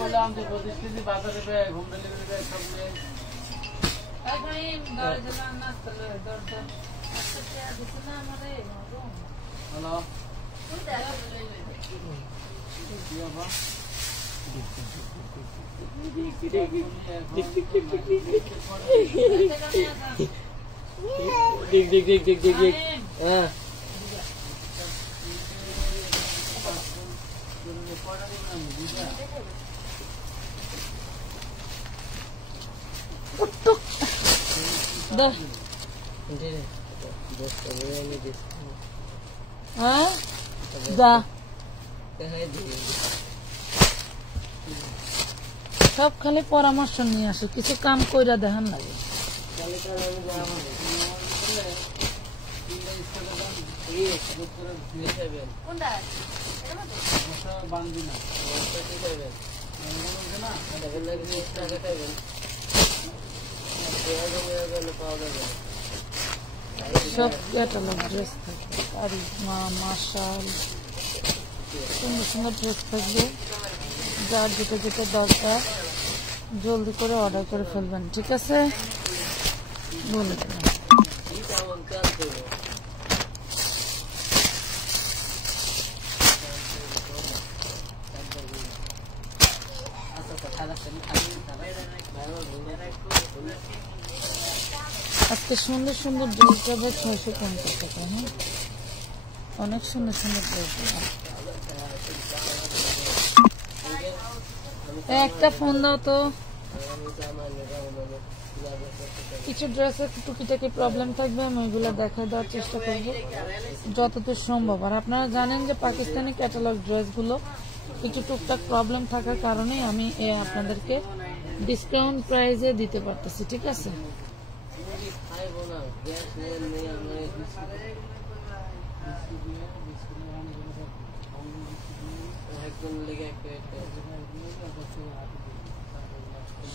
বললাম যে 25 কেজি বাজারে ব্যাগ হোম ডেলিভারি ব্যাগ সব নিয়ে ভাই দরজা না চলে দরজা আচ্ছা দিছ না আমারে হ্যালো কি বাবা দেখ হ্যাঁ সব খালি পরামর্শ নিয়ে আসে, কিছু কাম কইরা দেখান লাগে। সব ক্যাটালগ ড্রেস থাকবে, কারিজমা, মাশাল, সুন্দর সুন্দর ড্রেস থাকবে। যার যেটা যেটা দরকার জলদি করে অর্ডার করে ফেলবেন, ঠিক আছে? বলে দেবেন। আজকে সুন্দর সুন্দর ড্রেস যাবে 650 টাকা। হ্যাঁ, অনেক সুন্দর সুন্দর ড্রেস। একটা ফোন দাও তো। কিছু ড্রেসের টুকিটাকি প্রবলেম থাকবে, আমি ওইগুলো দেখা দেওয়ার চেষ্টা করবো যতদূর সম্ভব। আর আপনারা জানেন যে পাকিস্তানি ক্যাটালগ ড্রেসগুলো কিছু টুকটাক প্রবলেম থাকার কারণেই আমি আপনাদেরকে ডিসকাউন্ট প্রাইসে দিতে পারতেছি, ঠিক আছে?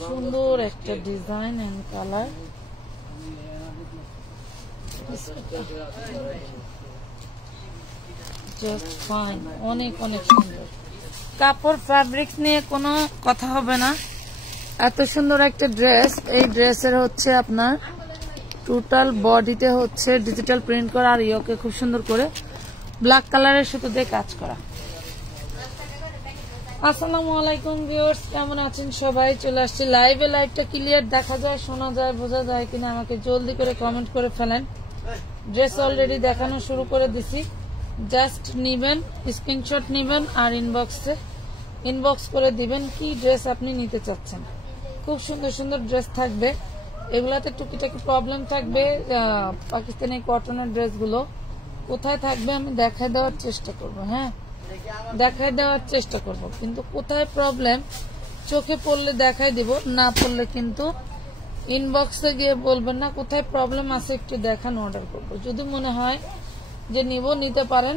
সুন্দর একটা design and colour, just fine, অনেক অনেক সুন্দর। কাপড় ফ্যাব্রিক্স নিয়ে কোনো কথা হবে না, এত সুন্দর একটা ড্রেস। এই ড্রেসের হচ্ছে আপনার টোটাল বডিতে হচ্ছে ডিজিটাল প্রিন্ট করা, আর ইয়োকে খুব সুন্দর করে ব্ল্যাক কালারের সুতো দিয়ে কাজ করা। আসসালামু আলাইকুম ভিউয়ার্স, কেমন আছেন সবাই? চলে আসছি লাইভে। লাইভটা ক্লিয়ার দেখা যায়, শোনা যায়, বোঝা যায় কিনা আমাকে জলদি করে কমেন্ট করে ফেলেন। ড্রেস অলরেডি দেখানো শুরু করে দিছি, জাস্ট নিবেন, স্ক্রিনশট নিবেন আর ইনবক্স করে দিবেন কি ড্রেস আপনি নিতে চাচ্ছেন। খুব সুন্দর সুন্দর ড্রেস থাকবে, এগুলাতে টুকিটাকি প্রবলেম থাকবে। পাকিস্তানি কটনের ড্রেসগুলো কোথায় থাকবে আমি দেখায় দেওয়ার চেষ্টা করব। হ্যাঁ, দেখায় দেওয়ার চেষ্টা করব, কিন্তু কোথায় প্রবলেম চোখে পড়লে দেখাই দিব, না পড়লে কিন্তু ইনবক্সে গিয়ে বলবেন না কোথায় প্রবলেম আছে, একটু দেখান, অর্ডার করব। যদি মনে হয় যে নিতে পারেন,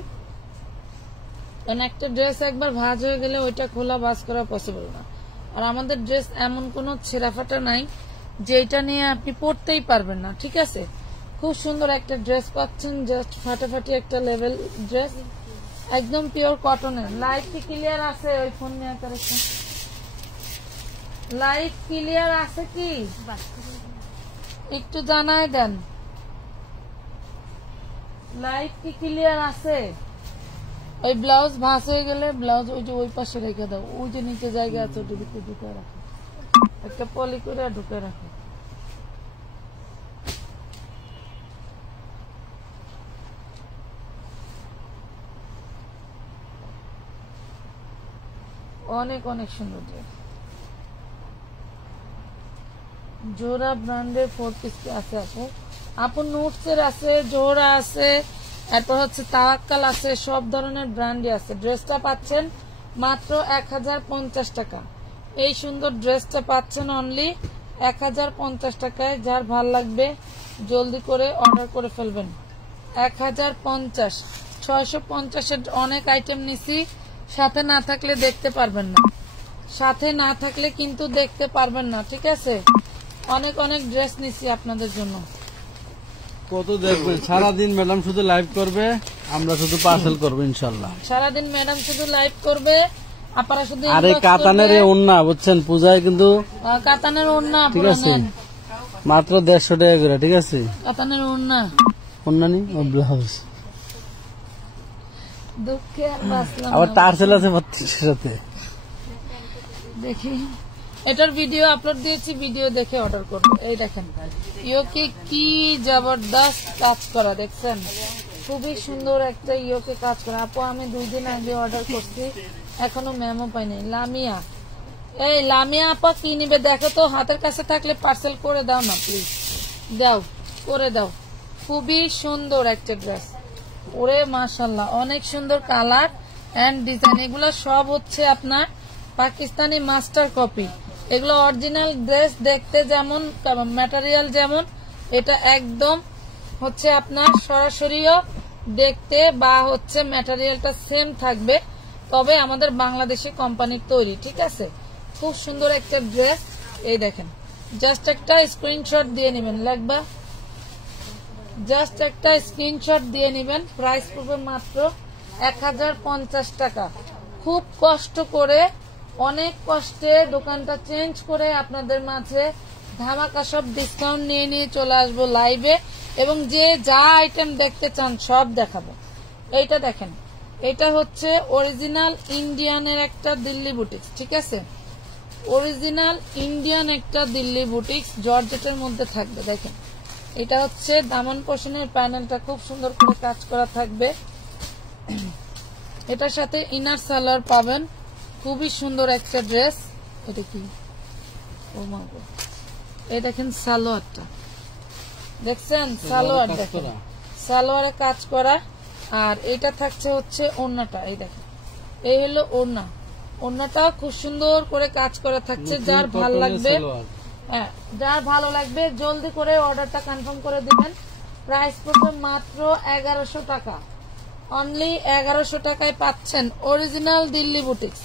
কারণ একটা ড্রেস একবার ভাঁজ হয়ে গেলে ওইটা খোলা ভাঁজ করা পসিবল না। আর আমাদের ড্রেস এমন কোনো ছেঁড়াফাটা নাই যেটা নিয়ে আপনি পড়তেই পারবেন না, ঠিক আছে? খুব সুন্দর একটা ড্রেস পাচ্ছেন, জাস্ট ফাটাফাটি একটা লেভেল ড্রেস, একদম পিওর কটনের। লাইট কি ক্লিয়ার আছে? ওই ফোন নিয়ে করেছেন, লাইট ক্লিয়ার আছে কি একটু জানায় দেন। লাইট কি ক্লিয়ার আছে? ওই ব্লাউজ ভাঁজ হয়ে গেলে ব্লাউজ ওই যে ওই পাশে রেখে দাও, ওই যে নিচে জায়গা আছে ওটা ভিতরে ঢুকে রাখো, একটা পলি করে ঢুকে রাখো। অনেক অনেক সুন্দর ড্রেস। জোহরা ব্র্যান্ডের 4 পিস আছে আপু নোটসের আছে, জোহরা আছে, এরপর হচ্ছে তাওয়াক্কাল আছে, সব ধরনের ব্র্যান্ডই আছে। ড্রেসটা পাচ্ছেন মাত্র 1050 টাকা। এই সুন্দর ড্রেসটা পাচ্ছেন অনলি 1050 টাকায়। যার ভাল লাগবে জলদি করে অর্ডার করে ফেলবেন। 1050, 650-এর অনেক আইটেম নিছি, সাথে না থাকলে দেখতে পারবেন না, সাথে না থাকলে কিন্তু দেখতে পারবেন না, ঠিক আছে? অনেক অনেক ড্রেস নিছি আপনাদের জন্য। কত দেখবেন সারাদিন ম্যাডাম শুধু লাইভ করবে, আমরা শুধু পার্সেল করবো ইনশাল্লাহ। সারাদিন ম্যাডাম শুধু লাইভ করবে, আপনারা শুধু আর এই কাতানের এই ওড়না বুঝছেন পূজায় কিন্তু কাতানের ওড়না ঠিক আপনারা আছে নেন, মাত্র 150 টাকা করে, ঠিক আছে। কাতানের ওড়না। ওড়না নি ও ব্লাউজ দুঃখে আর বাঁচলাম আবার না। টার্সেল আছে 32 সাথে। দেখি এটার ভিডিও আপলোড দিয়েছি, ভিডিও দেখে অর্ডার করবো। এই দেখেন ইয়োকে কি জবরদস্ত কাজ করা, দেখছেন খুবই সুন্দর একটা ইয়োকে কাজ করা। আপু আমি 2 দিন আগে অর্ডার করছি, এখনো মেমো পাইনি। লামিয়া, এই লামিয়া আপা কি নিবে দেখো তো, হাতের কাছে থাকলে পার্সেল করে দাও না প্লিজ, দাও করে দাও। খুবই সুন্দর একটা ড্রেস, ওরে মাশাল্লাহ অনেক সুন্দর কালার এন্ড ডিজাইন। এগুলো সব হচ্ছে আপনার পাকিস্তানি মাস্টার কপি। এগুলো অরিজিনাল ড্রেস, দেখতে যেমন ম্যাটেরিয়াল যেমন, এটা একদম হচ্ছে আপনার সরাসরিও দেখতে বা হচ্ছে ম্যাটেরিয়ালটা সেম থাকবে, তবে আমাদের বাংলাদেশি কোম্পানির তৈরি, ঠিক আছে। খুব সুন্দর একটা ড্রেস। এই দেখেন জাস্ট একটা স্ক্রিনশট দিয়ে নেবেন, লাগবা জাস্ট একটা স্ক্রিনশট দিয়ে নেবেন। প্রাইস পড়বে মাত্র 1050 টাকা। খুব কষ্ট করে, অনেক কষ্টে দোকানটা চেঞ্জ করে আপনাদের মাঝে ধামাকা সব ডিসকাউন্ট নিয়ে নিয়ে চলে আসবো লাইভে, এবং যে যা আইটেম দেখতে চান সব দেখাবো। এইটা দেখেন, এটা হচ্ছে অরিজিনাল ইন্ডিয়ানের একটা দিল্লি বুটিক্স, ঠিক আছে। অরিজিনাল ইন্ডিয়ান একটা দিল্লি বুটিক্স জর্জেটের মধ্যে থাকবে। দেখেন এটা হচ্ছে দামান পোর্শনের প্যানেলটা খুব সুন্দর করে কাজ করা থাকবে। এটার সাথে ইনার সালোয়ার পাবেন, খুবই সুন্দর একটা ড্রেস। এটা কি ও মা গো, এই দেখেন সালোয়ারটা, দেখছেন সালোয়ার, দেখেন সালোয়ারে কাজ করা। আর এটা থাকছে হচ্ছে ওড়নাটা, এই দেখেন এই হলো ওড়না, ওড়নাটা খুব সুন্দর করে কাজ করা থাকছে। যার ভালো লাগবে, হ্যাঁ যার ভালো লাগবে জলদি করে অর্ডারটা কনফার্ম করে দিবেন। প্রাইস পড়বে মাত্র 1100 টাকা, অনলি 1100 টাকায় পাচ্ছেন অরিজিনাল দিল্লি বুটিক্স।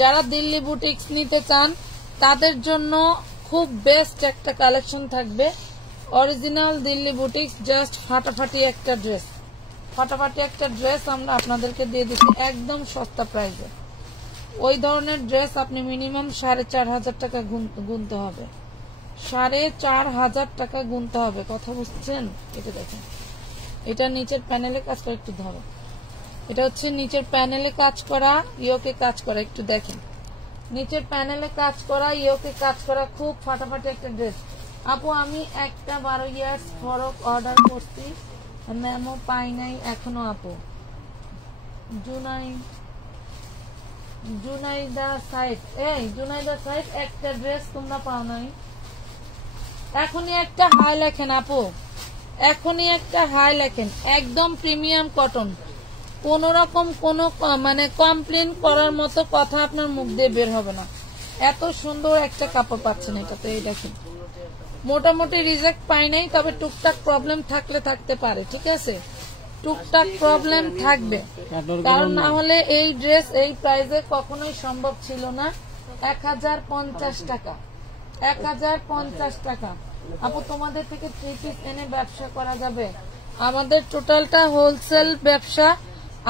যারা দিল্লি বুটিক্স নিতে চান তাদের জন্য খুব বেস্ট একটা কালেকশন থাকবে, অরিজিনাল দিল্লি বুটিক্স। জাস্ট ফাটাফাটি একটা ড্রেস, ফাটাফাটি একটা ড্রেস আমরা আপনাদেরকে দিয়ে দিচ্ছি একদম সস্তা প্রাইসে। ওই ধরনের ড্রেস আপনি মিনিমাম 4500 টাকা গুনতে হবে, 4500 টাকা গুনতে হবে, কথা বুঝছেন। এটা দেখেন, এটা নিচের প্যানেলে কাজ করা, একটু ধরো, এটা হচ্ছে নিচের প্যানেলে কাজ করা, ইয়োকে কাজ করা, একটু দেখেন নিচের প্যানেলে কাজ করা, ইয়োকে কাজ করা, খুব ফাটাফাটি একটা ড্রেস। আপু আমি একটা 12 ইয়ার্স ফরক অর্ডার করছি, মেমো পাই নাই এখনো। আপু জুনাইদা সাইড, এই জুনাইদা সাইড একটা ড্রেস তোমরা পাও নাই, এখনই একটা হাই লেখেন আপু, এখনই একটা হাই লেখেন। একদম প্রিমিয়াম কটন, কোন রকম কোন মানে কমপ্লেন করার মতো কথা আপনার মুখ দিয়ে বের হবে না, এত সুন্দর একটা কাপড় পাচ্ছেন এটাতে। এই দেখেন মোটামুটি রিজেক্ট পাই নাই, তবে টুকটাক প্রবলেম থাকলে থাকতে পারে, ঠিক আছে, টুকটাক প্রবলেম থাকবে, কারণ না হলে এই ড্রেস এই প্রাইসে কখনোই সম্ভব ছিল না। 1050 টাকা, 1050 টাকা। আপু তোমাদের থেকে 3 পিস এনে ব্যবসা করা যাবে? আমাদের টোটালটা হোলসেল ব্যবসা।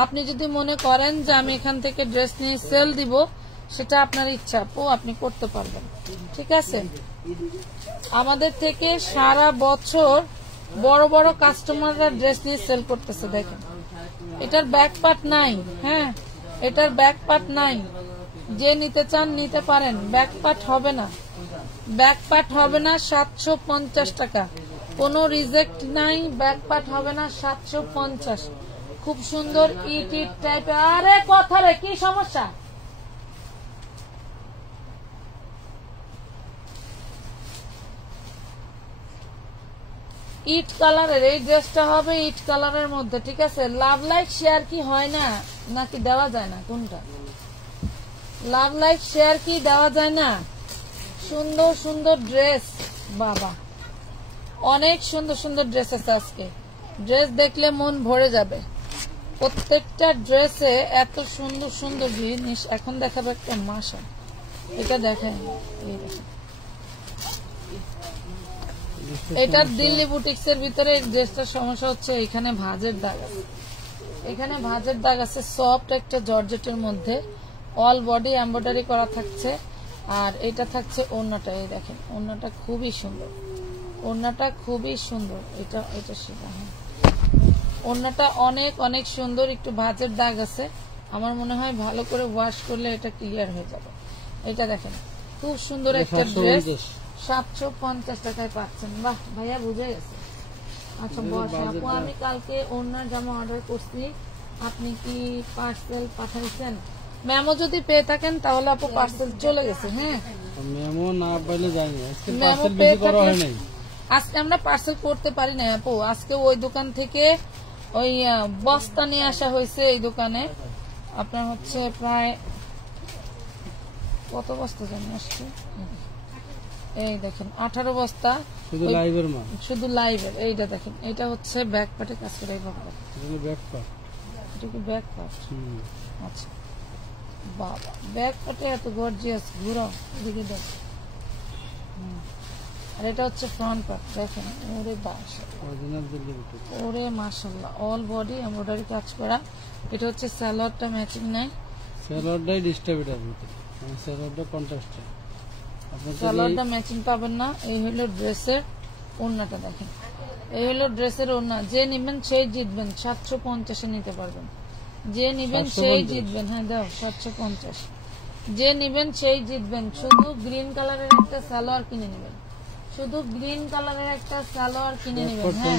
আপনি যদি মনে করেন যে আমি এখান থেকে ড্রেস নিয়ে সেল দিব, সেটা আপনার ইচ্ছা আপু, আপনি করতে পারবেন, ঠিক আছে। আমাদের থেকে সারা বছর বড় বড় কাস্টমাররা ড্রেস নিয়ে সেল করতেছে। দেখেন এটার ব্যাক পার্ট নাই, হ্যাঁ এটার ব্যাক পার্ট নাই, যে নিতে চান নিতে পারেন, ব্যাক পার্ট হবে না, ব্যাক পার্ট হবে না। 750 টাকা, কোনো রিজেক্ট নাই, ব্যাক পার্ট হবে না, 750। খুব সুন্দর ইট ইট টাইপের। আরে কথা রে, কি সমস্যা? ইট কালারের এই ড্রেসটা হবে, ইট কালারের মধ্যে, ঠিক আছে। লাভ লাইক শেয়ার কি হয় না নাকি দেওয়া যায় না? কোনটা লাভ লাইক শেয়ার কি দেওয়া যায় না? সুন্দর সুন্দর ড্রেস, বাবা অনেক সুন্দর সুন্দর ড্রেস আছে আজকে, ড্রেস দেখলে মন ভরে যাবে। প্রত্যেকটা ড্রেসে এত সুন্দর সুন্দর জিনিস। এখন দেখাবে একটা মাসা, এটা দেখায়, এই দেখেন এটা দিল্লি বুটিক্স এর ভিতরে। এই ড্রেসটার সমস্যা হচ্ছে এখানে ভাঁজের দাগ আছে, এখানে ভাঁজের দাগ আছে। সফট একটা জর্জেটের মধ্যে, অল বডি এমব্রয়ডারি করা থাকছে। আর এটা থাকছে ওড়নাটা, এই দেখেন ওড়নাটা খুবই সুন্দর, ওড়নাটা খুবই সুন্দর। এটা এটা সেটা, হ্যাঁ ওড়নাটা অনেক অনেক সুন্দর। একটু ভাঁজের দাগ আছে, আমার মনে হয় ভালো করে ওয়াশ করলে এটা ক্লিয়ার হয়ে যাবে। এটা দেখেন খুব সুন্দর একটা ড্রেস, 750 টাকায় পাচ্ছেন। বাহ ভাইয়া বুঝে গেছে। আচ্ছা বসে আপু, আমি কালকে ওড়নার জামা অর্ডার করছি, আপনি কি পার্সেল পাঠাইছেন? মেমো যদি পেয়ে থাকেন তাহলে আপু পার্সেল চলে গেছে। হ্যাঁ মেমো না পাইলে জানি, আজকে মেমো পার্সেল পেয়ে বেশি করা থাকলে হয় নাই। আজকে আমরা পার্সেল করতে পারি না আপু, আজকে ওই দোকান থেকে ওই বস্তা নিয়ে আসা হয়েছে এই দোকানে। আপনার হচ্ছে প্রায় কত বস্তা জানি আসছে, এই দেখেন 18 বস্তা শুধু লাইভের মাল, শুধু লাইভের। এইটা দেখেন, এটা হচ্ছে ব্যাক পার্টে কাজ করে এইভাবে। ব্যাক পার্ট, এটা কি ব্যাক পার্ট? আচ্ছা বাবা, ব্যাক পার্টে এত গর্জিয়াস, ঘুরো এদিকে দেখ। আর এটা হচ্ছে ফ্রন্ট পার্ট, দেখেন ওরে বাস, অরিজিনাল দিল্লি বুটি, ওরে মাশাআল্লাহ, অল বডি এমব্রয়ডারি কাজ করা। এটা হচ্ছে সালোয়ারটা ম্যাচিং নাই, সালোয়ারটাই ডিস্ট্রিবিউটার ভিতরে, মানে সালোয়ারটা কন্ট্রাস্টে, আপনাদের সালোয়ারটা ম্যাচিং পাবেন না। এই হলো ড্রেসের ওড়নাটা, দেখেন এই হলো ড্রেসের ওড়না। যে নিবেন সেই জিতবেন, 750 নিতে পারবেন। যে নিবেন সেই জিতবেন। হ্যাঁ দাও 750, যে নিবেন সেই জিতবেন। শুধু গ্রিন কালারের একটা সালোয়ার কিনে নেবেন, শুধু গ্রিন কালারের একটা সালোয়ার কিনে নেবেন। হ্যাঁ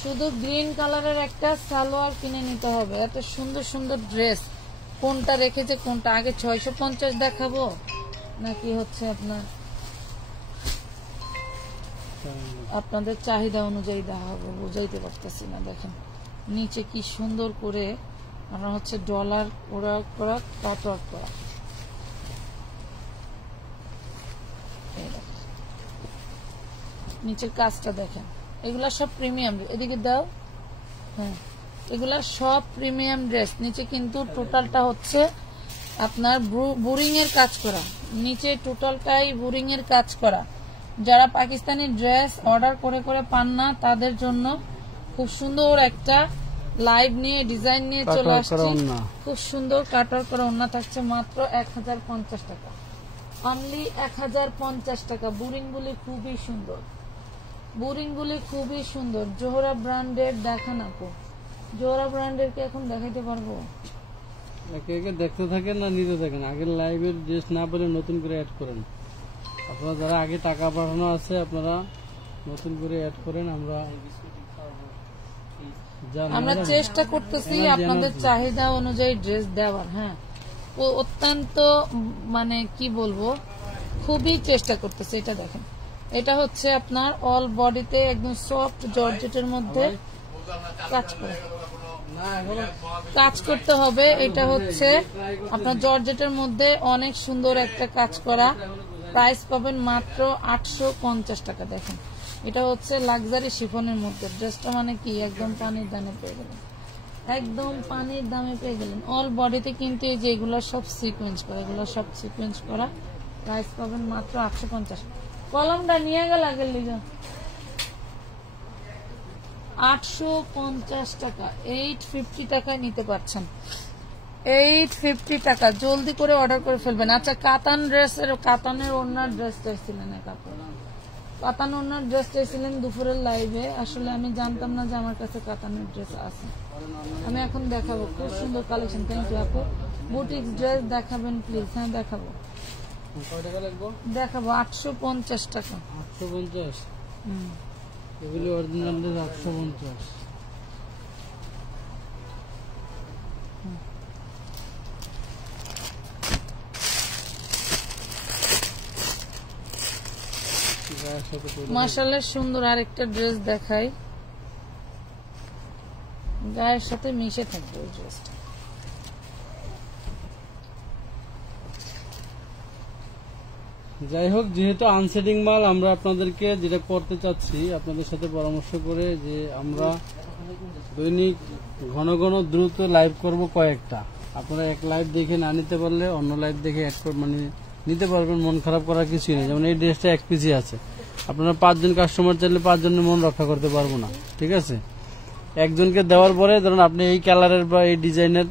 শুধু গ্রিন কালারের একটা সালোয়ার কিনে নিতে হবে। এত সুন্দর সুন্দর ড্রেস, কোনটা রেখেছে কোনটা আগে 650 দেখাবো নাকি হচ্ছে আপনাদের চাহিদা অনুযায়ী দেখাবো, বুঝাইতে পারতেছি না। দেখেন নিচে কি সুন্দর করে আমরা হচ্ছে ডলার ওরা করা কাটওয়ার্ক করা। নিচের কাজটা দেখেন, এগুলা সব প্রিমিয়াম। এদিকে দাও, হ্যাঁ এগুলা সব প্রিমিয়াম ড্রেস। নিচে কিন্তু টোটালটা হচ্ছে আপনার বুরিং এর কাজ করা, নিচে টোটালটাই বুরিং এর কাজ করা। যারা পাকিস্তানি ড্রেস অর্ডার করে করে পান না তাদের জন্য খুব সুন্দর একটা লাইভ নিয়ে ডিজাইন নিয়ে চলে আসছি। খুব সুন্দর কাটওয়ার্ক করা ওড়না থাকছে মাত্র 1050 টাকা, অনলি 1050 টাকা। বুরিং গুলি খুবই সুন্দর, বুরিং গুলি খুবই সুন্দর। জোহরা ব্র্যান্ডের দেখান আপু, জোহরা ব্র্যান্ডের কি এখন দেখাইতে পারবো? একে একে দেখতে থাকেন না নিতে থাকেন, আগে লাইভের ড্রেস না বলে নতুন করে অ্যাড করেন। আপনারা যারা আগে টাকা পাঠানো আছে আপনারা নতুন করে অ্যাড করেন। আমরা চেষ্টা করতেছি আপনাদের চাহিদা অনুযায়ী ড্রেস দেওয়ার। হ্যাঁ অত্যন্ত মানে কি বলবো, খুবই চেষ্টা করতেছি। এটা দেখেন, এটা হচ্ছে আপনার অল বডিতে একদম সফট জর্জেটের মধ্যে কাজ করতে হবে। এটা হচ্ছে আপনার জর্জেটের মধ্যে অনেক সুন্দর একটা কাজ করা। প্রাইস পাবেন মাত্র 850 টাকা। দেখেন এটা হচ্ছে লাক্সারি শিফনের মধ্যে। ড্রেসটা মানে কি একদম পানির দামে পেয়ে গেলেন, একদম পানির দামে পেয়ে গেলেন। অল বডিতে কিন্তু এই যে এগুলো সব সিকোয়েন্স করা, এগুলো সব সিকোয়েন্স করা। প্রাইস পাবেন মাত্র 850। কলমটা নিয়ে গেল আগের লিগা 850 টাকা, 850 টাকায় নিতে পারছেন। 850 টাকা, জলদি করে অর্ডার করে ফেলবেন। আচ্ছা কাতান ড্রেসের, কাতানের ওড়নার ড্রেস চাইছিলেন এক আপু, কাতান ওড়নার ড্রেস চাইছিলেন দুপুরের লাইভে। আসলে আমি জানতাম না যে আমার কাছে কাতানের ড্রেস আছে, আমি এখন দেখাবো। খুব সুন্দর কালেকশন। থ্যাংক ইউ আপু। বুটিক্স ড্রেস দেখাবেন প্লিজ? হ্যাঁ দেখাবো, দেখাবো। 850 টাকা। 850? এগুলি অরিজিনাল ড্রেস 850। মাশাআল্লাহ সুন্দর আরেকটা ড্রেস দেখাই, গায়ের সাথে মিশে থাকবে ওই ড্রেসটা। যাই হোক, যেহেতু আনসেটিং মাল আমরা আপনাদেরকে যেটা করতে চাচ্ছি আপনাদের সাথে পরামর্শ করে, যে আমরা দৈনিক ঘন ঘন দ্রুত লাইভ করব কয়েকটা। আপনারা এক লাইভ দেখে না নিতে পারলে অন্য লাইভ দেখে মানে নিতে পারবেন, মন খারাপ করার কিছুই নেই। যেমন এই ড্রেসটা 1 পিসই আছে, আপনারা 5 জন কাস্টমার চাইলে 5 জনের মন রক্ষা করতে পারবো না, ঠিক আছে? একজনকে দেওয়ার পরে ধরুন আপনি এই কালারের বা এই ডিজাইনের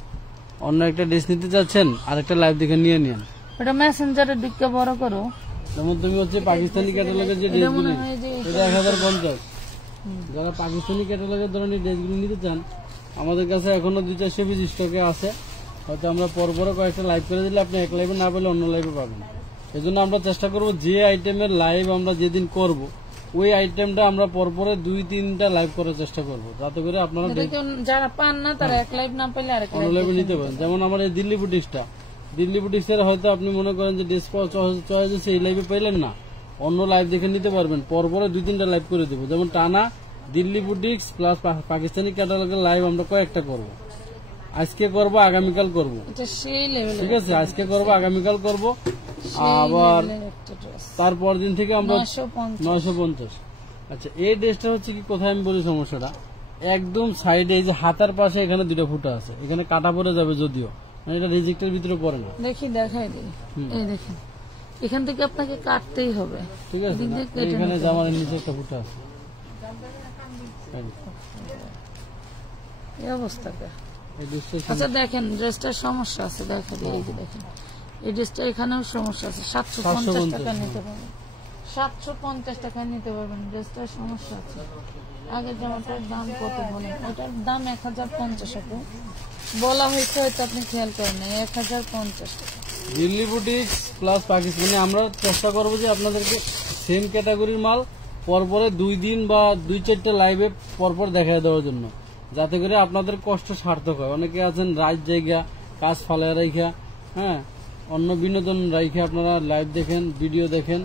অন্য একটা ড্রেস নিতে চাচ্ছেন, আরেকটা লাইভ দেখে নিয়ে নিন। ওটা মেসেঞ্জারের দিকটা বড় করো। যেমন তুমি হচ্ছে পাকিস্তানি ক্যাটালগের যে ড্রেসগুলি, এটা 1050। যারা পাকিস্তানি ক্যাটালগের ধরনের ড্রেসগুলি নিতে চান, আমাদের কাছে এখনো 2-400 পিস স্টকে আছে। হয়তো আমরা পরপরও কয়েকটা লাইভ করে দিলে আপনি এক লাইভে না পেলে অন্য লাইভে পাবেন। এই জন্য আমরা চেষ্টা করবো যে আইটেমের লাইভ আমরা যেদিন করব ওই আইটেমটা আমরা পরপরে 2-3টা লাইভ করার চেষ্টা করবো, যাতে করে আপনারা যারা পান না তারা এক লাইভ না পেলে আরেক অন্য লাইভে নিতে পারেন। যেমন আমার এই দিল্লি বুটিক্সের হয়তো আপনি মনে করেন যে ড্রেস চয়েস আছে, এই লাইভে পেলেন না, অন্য লাইভ দেখে নিতে পারবেন। পরপরে 2-3টা লাইভ করে দেবো। যেমন টানা দিল্লি বুটিক্স প্লাস পাকিস্তানি ক্যাটালগের লাইভ আমরা কয়েকটা করবো। আজকে করবো, আগামীকাল করবো, ঠিক আছে? আজকে করবো, আগামীকাল করবো, আবার তারপর দিন থেকে আমরা 950। আচ্ছা, এই ড্রেসটা হচ্ছে কি, কোথায় আমি বলি সমস্যাটা, একদম সাইডে এই যে হাতার পাশে এখানে 2টা ফুটা আছে, এখানে কাটা পড়ে যাবে যদিও, মানে এটা রিজেক্টের ভিতরে পড়ে না। দেখাই দিই, এই দেখেন এখান থেকে আপনাকে কাটতেই হবে, ঠিক আছে? এখানে জামার নিচে একটা ফুটা আছে, এই অবস্থাটা। আচ্ছা দেখেন, ড্রেসটার সমস্যা আছে, দেখেন এই যে দেখেন এই ড্রেসটা এখানেও সমস্যা আছে। 750 টাকা নিতে পারবেন, 750 টাকায় নিতে পারবেন। ড্রেসটার সমস্যা আছে। আগের জামাটার দাম কত বলেন? ওটার দাম 1050 টাকা বলা হয়েছে, হয়তো আপনি খেয়াল করেন না, 1050 টাকা। দিল্লি বুটিক্স প্লাস পাকিস্তানি আমরা চেষ্টা করবো যে আপনাদেরকে সেম ক্যাটাগরির মাল পরপরে 2 দিন বা 2-4টা লাইভে পরপর দেখায় দেওয়ার জন্য, যাতে করে আপনাদের কষ্ট সার্থক হয়। অনেকে আছেন রাত জায়গা কাজ ফালায় রাইখা, হ্যাঁ, অন্য বিনোদন রাইখা আপনারা লাইভ দেখেন, ভিডিও দেখেন,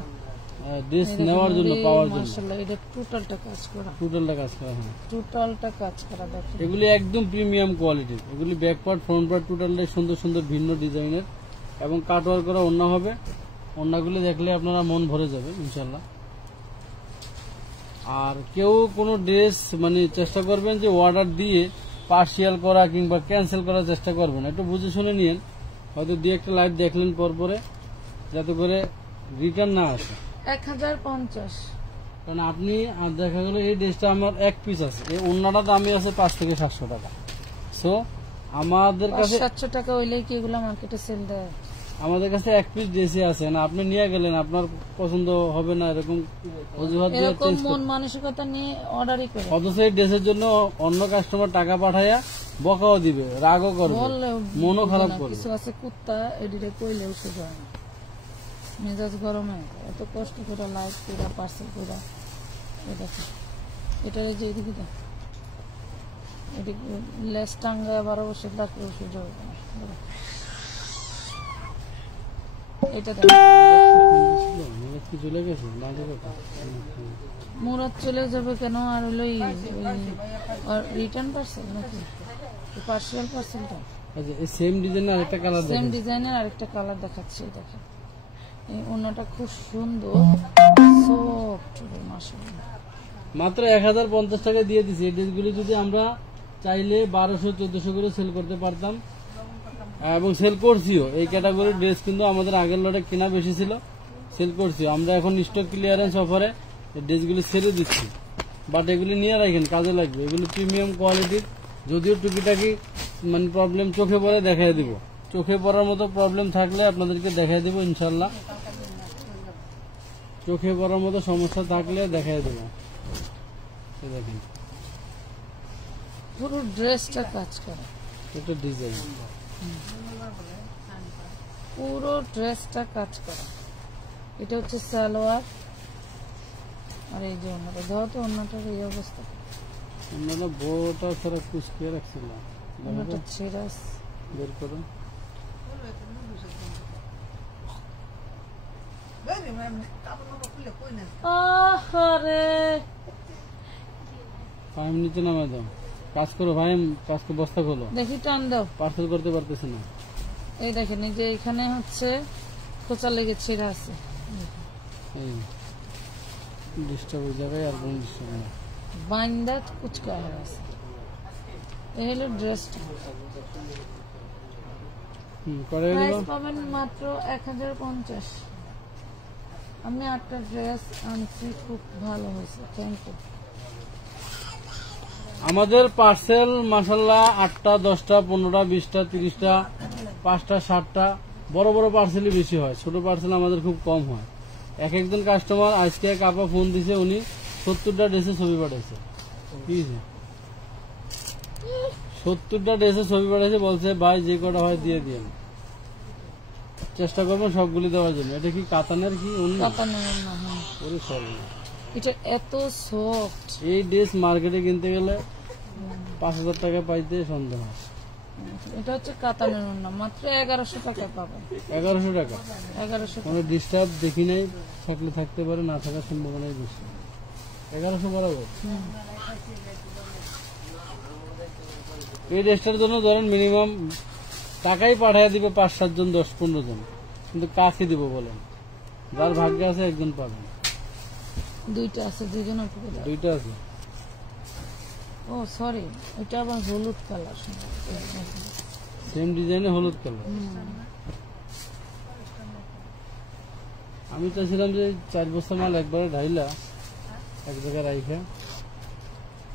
ড্রেস নেওয়ার জন্য, পাওয়ার জন্য। মাশাআল্লাহ, এটা টোটালটা কাজ করা, হ্যাঁ, টোটালটা কাজ করা। দেখেন এগুলি একদম প্রিমিয়াম কোয়ালিটির। এগুলি ব্যাক পার্ট, ফ্রন্ট পার্ট টোটালটাই সুন্দর সুন্দর ভিন্ন ডিজাইনের এবং কাটওয়ার্ক করা ওড়না হবে। ওড়নাগুলি দেখলে আপনারা মন ভরে যাবে ইনশাল্লাহ। আর কেউ কোনো ড্রেস মানে চেষ্টা করবেন যে অর্ডার দিয়ে পার্সিয়াল করা কিংবা ক্যান্সেল করার চেষ্টা করবেন, একটু বুঝে শুনে নিন। হয়তো 2-1টা লাইভ দেখলেন পরপরে, যাতে করে রিটার্ন না আসে। 1050, কারণ আপনি দেখা গেল এই ড্রেসটা আমার 1 পিস আছে, এই ওড়নাটা দামি আছে 5 থেকে 700 টাকা। সো আমাদের কাছে 700 টাকা হইলেই কি এগুলো মার্কেটে সেল দেয়? আমাদের কাছে 1 পিস ড্রেসই আছে না, আপনি নিয়ে গেলেন, আপনার পছন্দ হবে না, এরকম অজুহাত দিয়ে মন মানসিকতা নিয়ে অর্ডারই করে, অথচ এই ড্রেসের জন্য অন্য কাস্টমার টাকা পাঠাইয়া বকাও দিবে, রাগও করবে, মনও খারাপ করবে। কিছু আছে কুত্তা, এডিটে কইলেও শুধু হয় না, মেজাজ গরমে এত কষ্ট করে লাইভ করে পার্সেল করে। এটা যে এদিকে দেখ, এদিকে লেস টাঙ্গায় 12 বছর ডাকলেও সুযোগ হবে না। এটা দেখ, চলে গেছে, মুরাদ চলে যাবে কেন? আর হলো রিটার্ন পার্সেল নাকি পার্সিয়াল পার্সেলটা? সেম ডিজাইনের আরেকটা কালার, সেম ডিজাইনের আরেকটা কালার দেখাচ্ছি। দেখেন এই ওড়নাটা খুব সুন্দর, সফট, মাশাআল্লাহ। মাত্র 1050 টাকা দিয়ে দিছি। এই ড্রেসগুলি যদি আমরা চাইলে 1200-1400 করে সেল করতে পারতাম, এবং সেল করছিও। এই ক্যাটাগরির ড্রেস কিন্তু আমাদের আগের লটে কেনা বেশি ছিল, সেল করছিও। আমরা এখন স্টক ক্লিয়ারেন্স অফারে এই ড্রেসগুলি ছেড়ে দিচ্ছি, বাট এগুলি নিয়ে রাখেন, কাজে লাগবে। এগুলি প্রিমিয়াম কোয়ালিটির, যদিও টুকিটাকি মানে প্রবলেম চোখে পড়ে দেখাই দিব, চোখে পড়ার মতো প্রবলেম থাকলে আপনাদেরকে দেখাই দেবো ইনশাল্লাহ। চোখে পড়ার মতো সমস্যা থাকলে দেখাই দেবো। দেখেন পুরো ড্রেসটা কাজ করা, এটা ডিজাইন, পুরো ড্রেসটা কাজ করা। এটা হচ্ছে সালোয়ার, আর এই যে অন্যটা ধরো তো, অন্যটার এই অবস্থা, অন্যটা বড়টা ছাড়া কুচকে রাখছিলাম, অন্যটা ছেড়াস বের করো। আহারে, ভাই নিচে নামে দাও, কাজ করো ভাই, কাজকে বস্তা খোলো, দেখি টান দাও, পার্সেল করতে পারতেছে না। এই দেখেন, এই যে এখানে হচ্ছে খোঁচা লেগে ছেড়া আছে, এই ডিস্টার্ব হয়ে যাবে, আর কোনো ডিস্টার্ব না, বাইন্দা কুচকা হয়ে আছে। এই হলো ড্রেসটা, প্রাইস পাবেন মাত্র 1050। আমি 8টা ড্রেস আনছি, খুব ভালো হয়েছে, থ্যাংক ইউ। আমাদের পার্সেল মাশাআল্লাহ 8টা 10টা 15টা 20টা 30টা 5টা 7টা বড় বড় পার্সেলই বেশি হয়, ছোট পার্সেল আমাদের খুব কম হয়। একজন কাস্টমার আজকে এক আপা ফোন দিছে, উনি 70টা ড্রেসে ছবি পাঠাইছে। কি 70টা ড্রেসে ছবি পাঠাইছে, বলছে ভাই যে কটা হয় দিয়ে দিন, চেষ্টা করবো সবগুলি দেওয়ার জন্য। এটা কি কাতানের কি কাতানের ওড়না? হ্যাঁ, ওরে সর্বনাশ। এটা এত সফট। এই ড্রেস মার্কেটে কিনতে গেলে 5000 টাকা পাইতে সন্দেহ। এটা হচ্ছে কাতানের ওড়না, মাত্র 1100 টাকা পাবেন। 1100 টাকা? 1100 মানে ডিস্টার্ব দেখি নাই, থাকলে থাকতে পারে, না থাকার সম্ভাবনাই বেশি। 1100 বরাবর। এই ড্রেসটার জন্য ধরেন মিনিমাম টাকাই পাঠায় দিবে 5-7 জন 10-15 জন, কিন্তু কাকে দিব বলেন? যার ভাগ্যে আছে একজন পাবেন। দুইটা আছে, দুইজন আপনাকে দাও। দুইটা আছে। ও সরি, এটা আবার হলুদ কালার, সেম ডিজাইনে হলুদ কালার। আমি চাইছিলাম যে 4 বছর মাল একবারে ঢাইলা এক জায়গায় রাইখা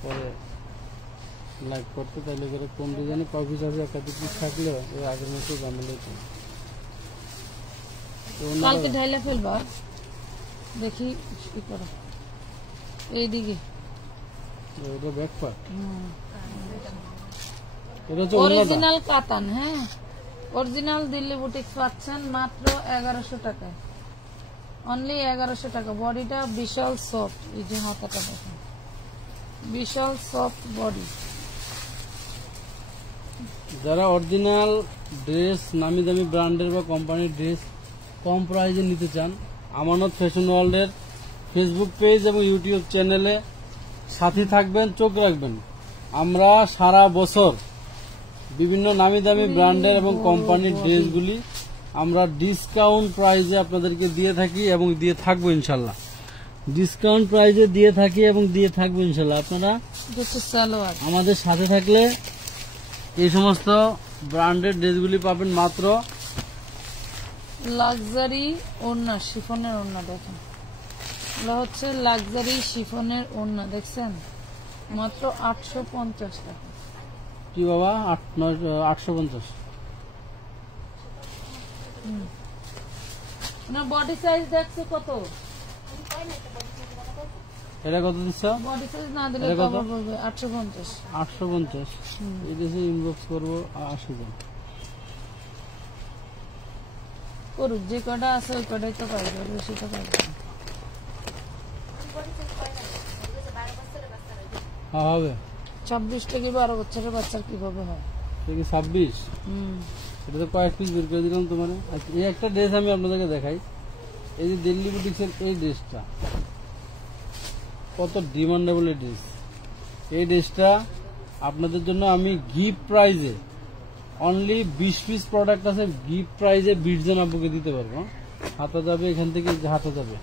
পরে লাইক করতে, তাইলে করে কোন ডিজাইনে কপি চাপি একাধিক পিস থাকলে ওই আগের মতো জানালে কালকে ঢাইলা ফেলবা, দেখি কি করো। এইদিকে এটা ব্যাক পার্ট, এটা হচ্ছে অরিজিনাল কাতান। হ্যাঁ, অরিজিনাল দিল্লি বুটিক্স পাচ্ছেন মাত্র 1100 টাকায়, অনলি 1100 টাকা। বডিটা বিশাল সফট, এই যে হাতাটা দেখেন, বিশাল সফট বডি। যারা অরিজিনাল ড্রেস নামি দামি ব্র্যান্ডের বা কোম্পানির ড্রেস কম প্রাইসে নিতে চান, আমানত ফ্যাশন ওয়ার্ল্ডের ফেসবুক পেজ এবং ইউটিউব চ্যানেলে সাথে থাকবেন, চোখ রাখবেন। আমরা সারা বছর বিভিন্ন নামি দামি ব্র্যান্ডের এবং কোম্পানির ড্রেসগুলি আমরা ডিসকাউন্ট প্রাইসে আপনাদেরকে দিয়ে থাকি এবং দিয়ে থাকবো ইনশাল্লাহ। ডিসকাউন্ট প্রাইসে দিয়ে থাকি এবং দিয়ে থাকবো ইনশাল্লাহ। আপনারা আমাদের সাথে থাকলে এই সমস্ত ব্র্যান্ডেড ড্রেসগুলি পাবেন মাত্র। লাক্সারি ওড়না, শিফনের ওড়না দেখেন, এগুলো হচ্ছে লাক্সারি শিফনের ওড়না, দেখছেন মাত্র 850 টাকা। কি বাবা 850? বডি সাইজ দেখছো কত? এটা কত দিচ্ছ? বডি সাইজ না দিলে কত বলবে? 850। 850 এই দেশে ইনবক্স করবো 80 জন করুক, যে কটা আছে ওই কটাই তো পাইবে, বেশি তো পাইবে। হ্যাঁ হবে। 26 থেকে 12 বছরের বাচ্চার কিভাবে হয়? 26? এটা তো কয়েক পিস বের করে দিলাম তোমার। আচ্ছা, এই একটা ড্রেস আমি আপনাদেরকে দেখাই। এই যে দিল্লি বুটিক্সের এই ড্রেসটা কত ডিমান্ডেবল এই ড্রেস। এই ড্রেসটা আপনাদের জন্য আমি গিফট প্রাইজে অনলি 20 পিস প্রোডাক্ট আছে, গিফট প্রাইজে 20 জন আপুকে দিতে পারবো। হাতা যাবে এখান থেকে, হাতা যাবে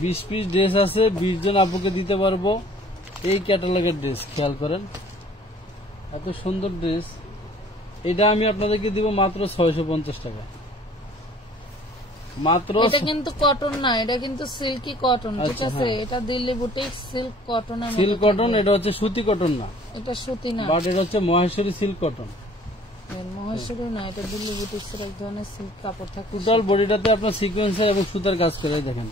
20 পিস ড্রেস আছে, 20 জন আপুকে দিতে পারবো। এই ক্যাটালগের ড্রেস খেয়াল করেন, এত সুন্দর ড্রেস। এটা আমি আপনাদেরকে দিব মাত্র 650 টাকা। মাত্র। এটা কিন্তু কটন না, এটা কিন্তু সিল্কি কটন, ঠিক আছে? এটা Delhi boutiques silk cotton. Silk cotton, এটা হচ্ছে সুতি কটন না, এটা সুতি না, বাট এটা হচ্ছে মহেশ্বরী সিল্ক কটন। মহেশ্বরী না, এটা দিল্লি বুটিক্স এর এক ধরনের সিল্ক কাপড় থাকে। টোটাল বডিটাতে আপনার সিকোয়েন্সার এবং সুতার কাজ করে দেখেন।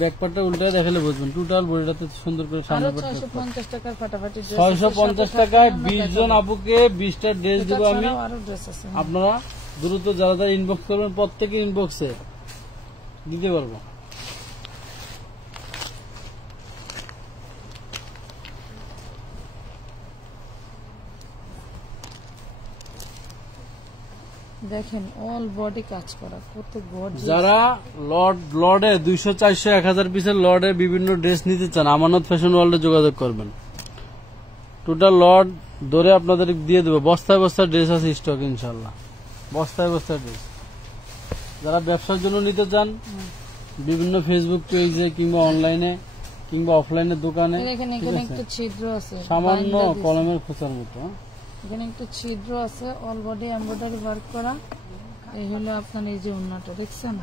ব্যাক পার্টটা উল্টায় দেখালে বুঝবেন। টোটাল বডিটাতে সুন্দর করে সামনে 650 টাকার ফাটাফাটি ড্রেস। 650 টাকায় 20 জন আপুকে 20টা ড্রেস দেবো আমি। আরো ড্রেস আছে, আপনারা দ্রুত যারা যারা ইনবক্স করবেন প্রত্যেকে ইনবক্সে দিতে পারবো। দেখেন অল বডি কাজ করা, কত গর্জিয়াস। যারা লর্ডে 200, 400, 1000 পিসের লর্ডে বিভিন্ন ড্রেস নিতে চান, আমানত ফ্যাশন ওয়ার্ল্ডে যোগাযোগ করবেন। টোটাল লর্ড ধরে আপনাদের দিয়ে দেবো। বস্তায় বস্তায় ড্রেস আছে স্টক ইনশাল্লাহ, বস্তায় বস্তায় ড্রেস। যারা ব্যবসার জন্য নিতে চান বিভিন্ন ফেসবুক পেজে কিংবা অনলাইনে কিংবা অফলাইনে দোকানে, এখানে একটা ছিদ্র আছে, সামান্য কলমের খোঁচার মতো। এখানে একটা ছিদ্র আছে, অল বডি এমব্রয়ডারি ওয়ার্ক করা। এই হলো আপনার এই যে ওড়নাটা, দেখছেন?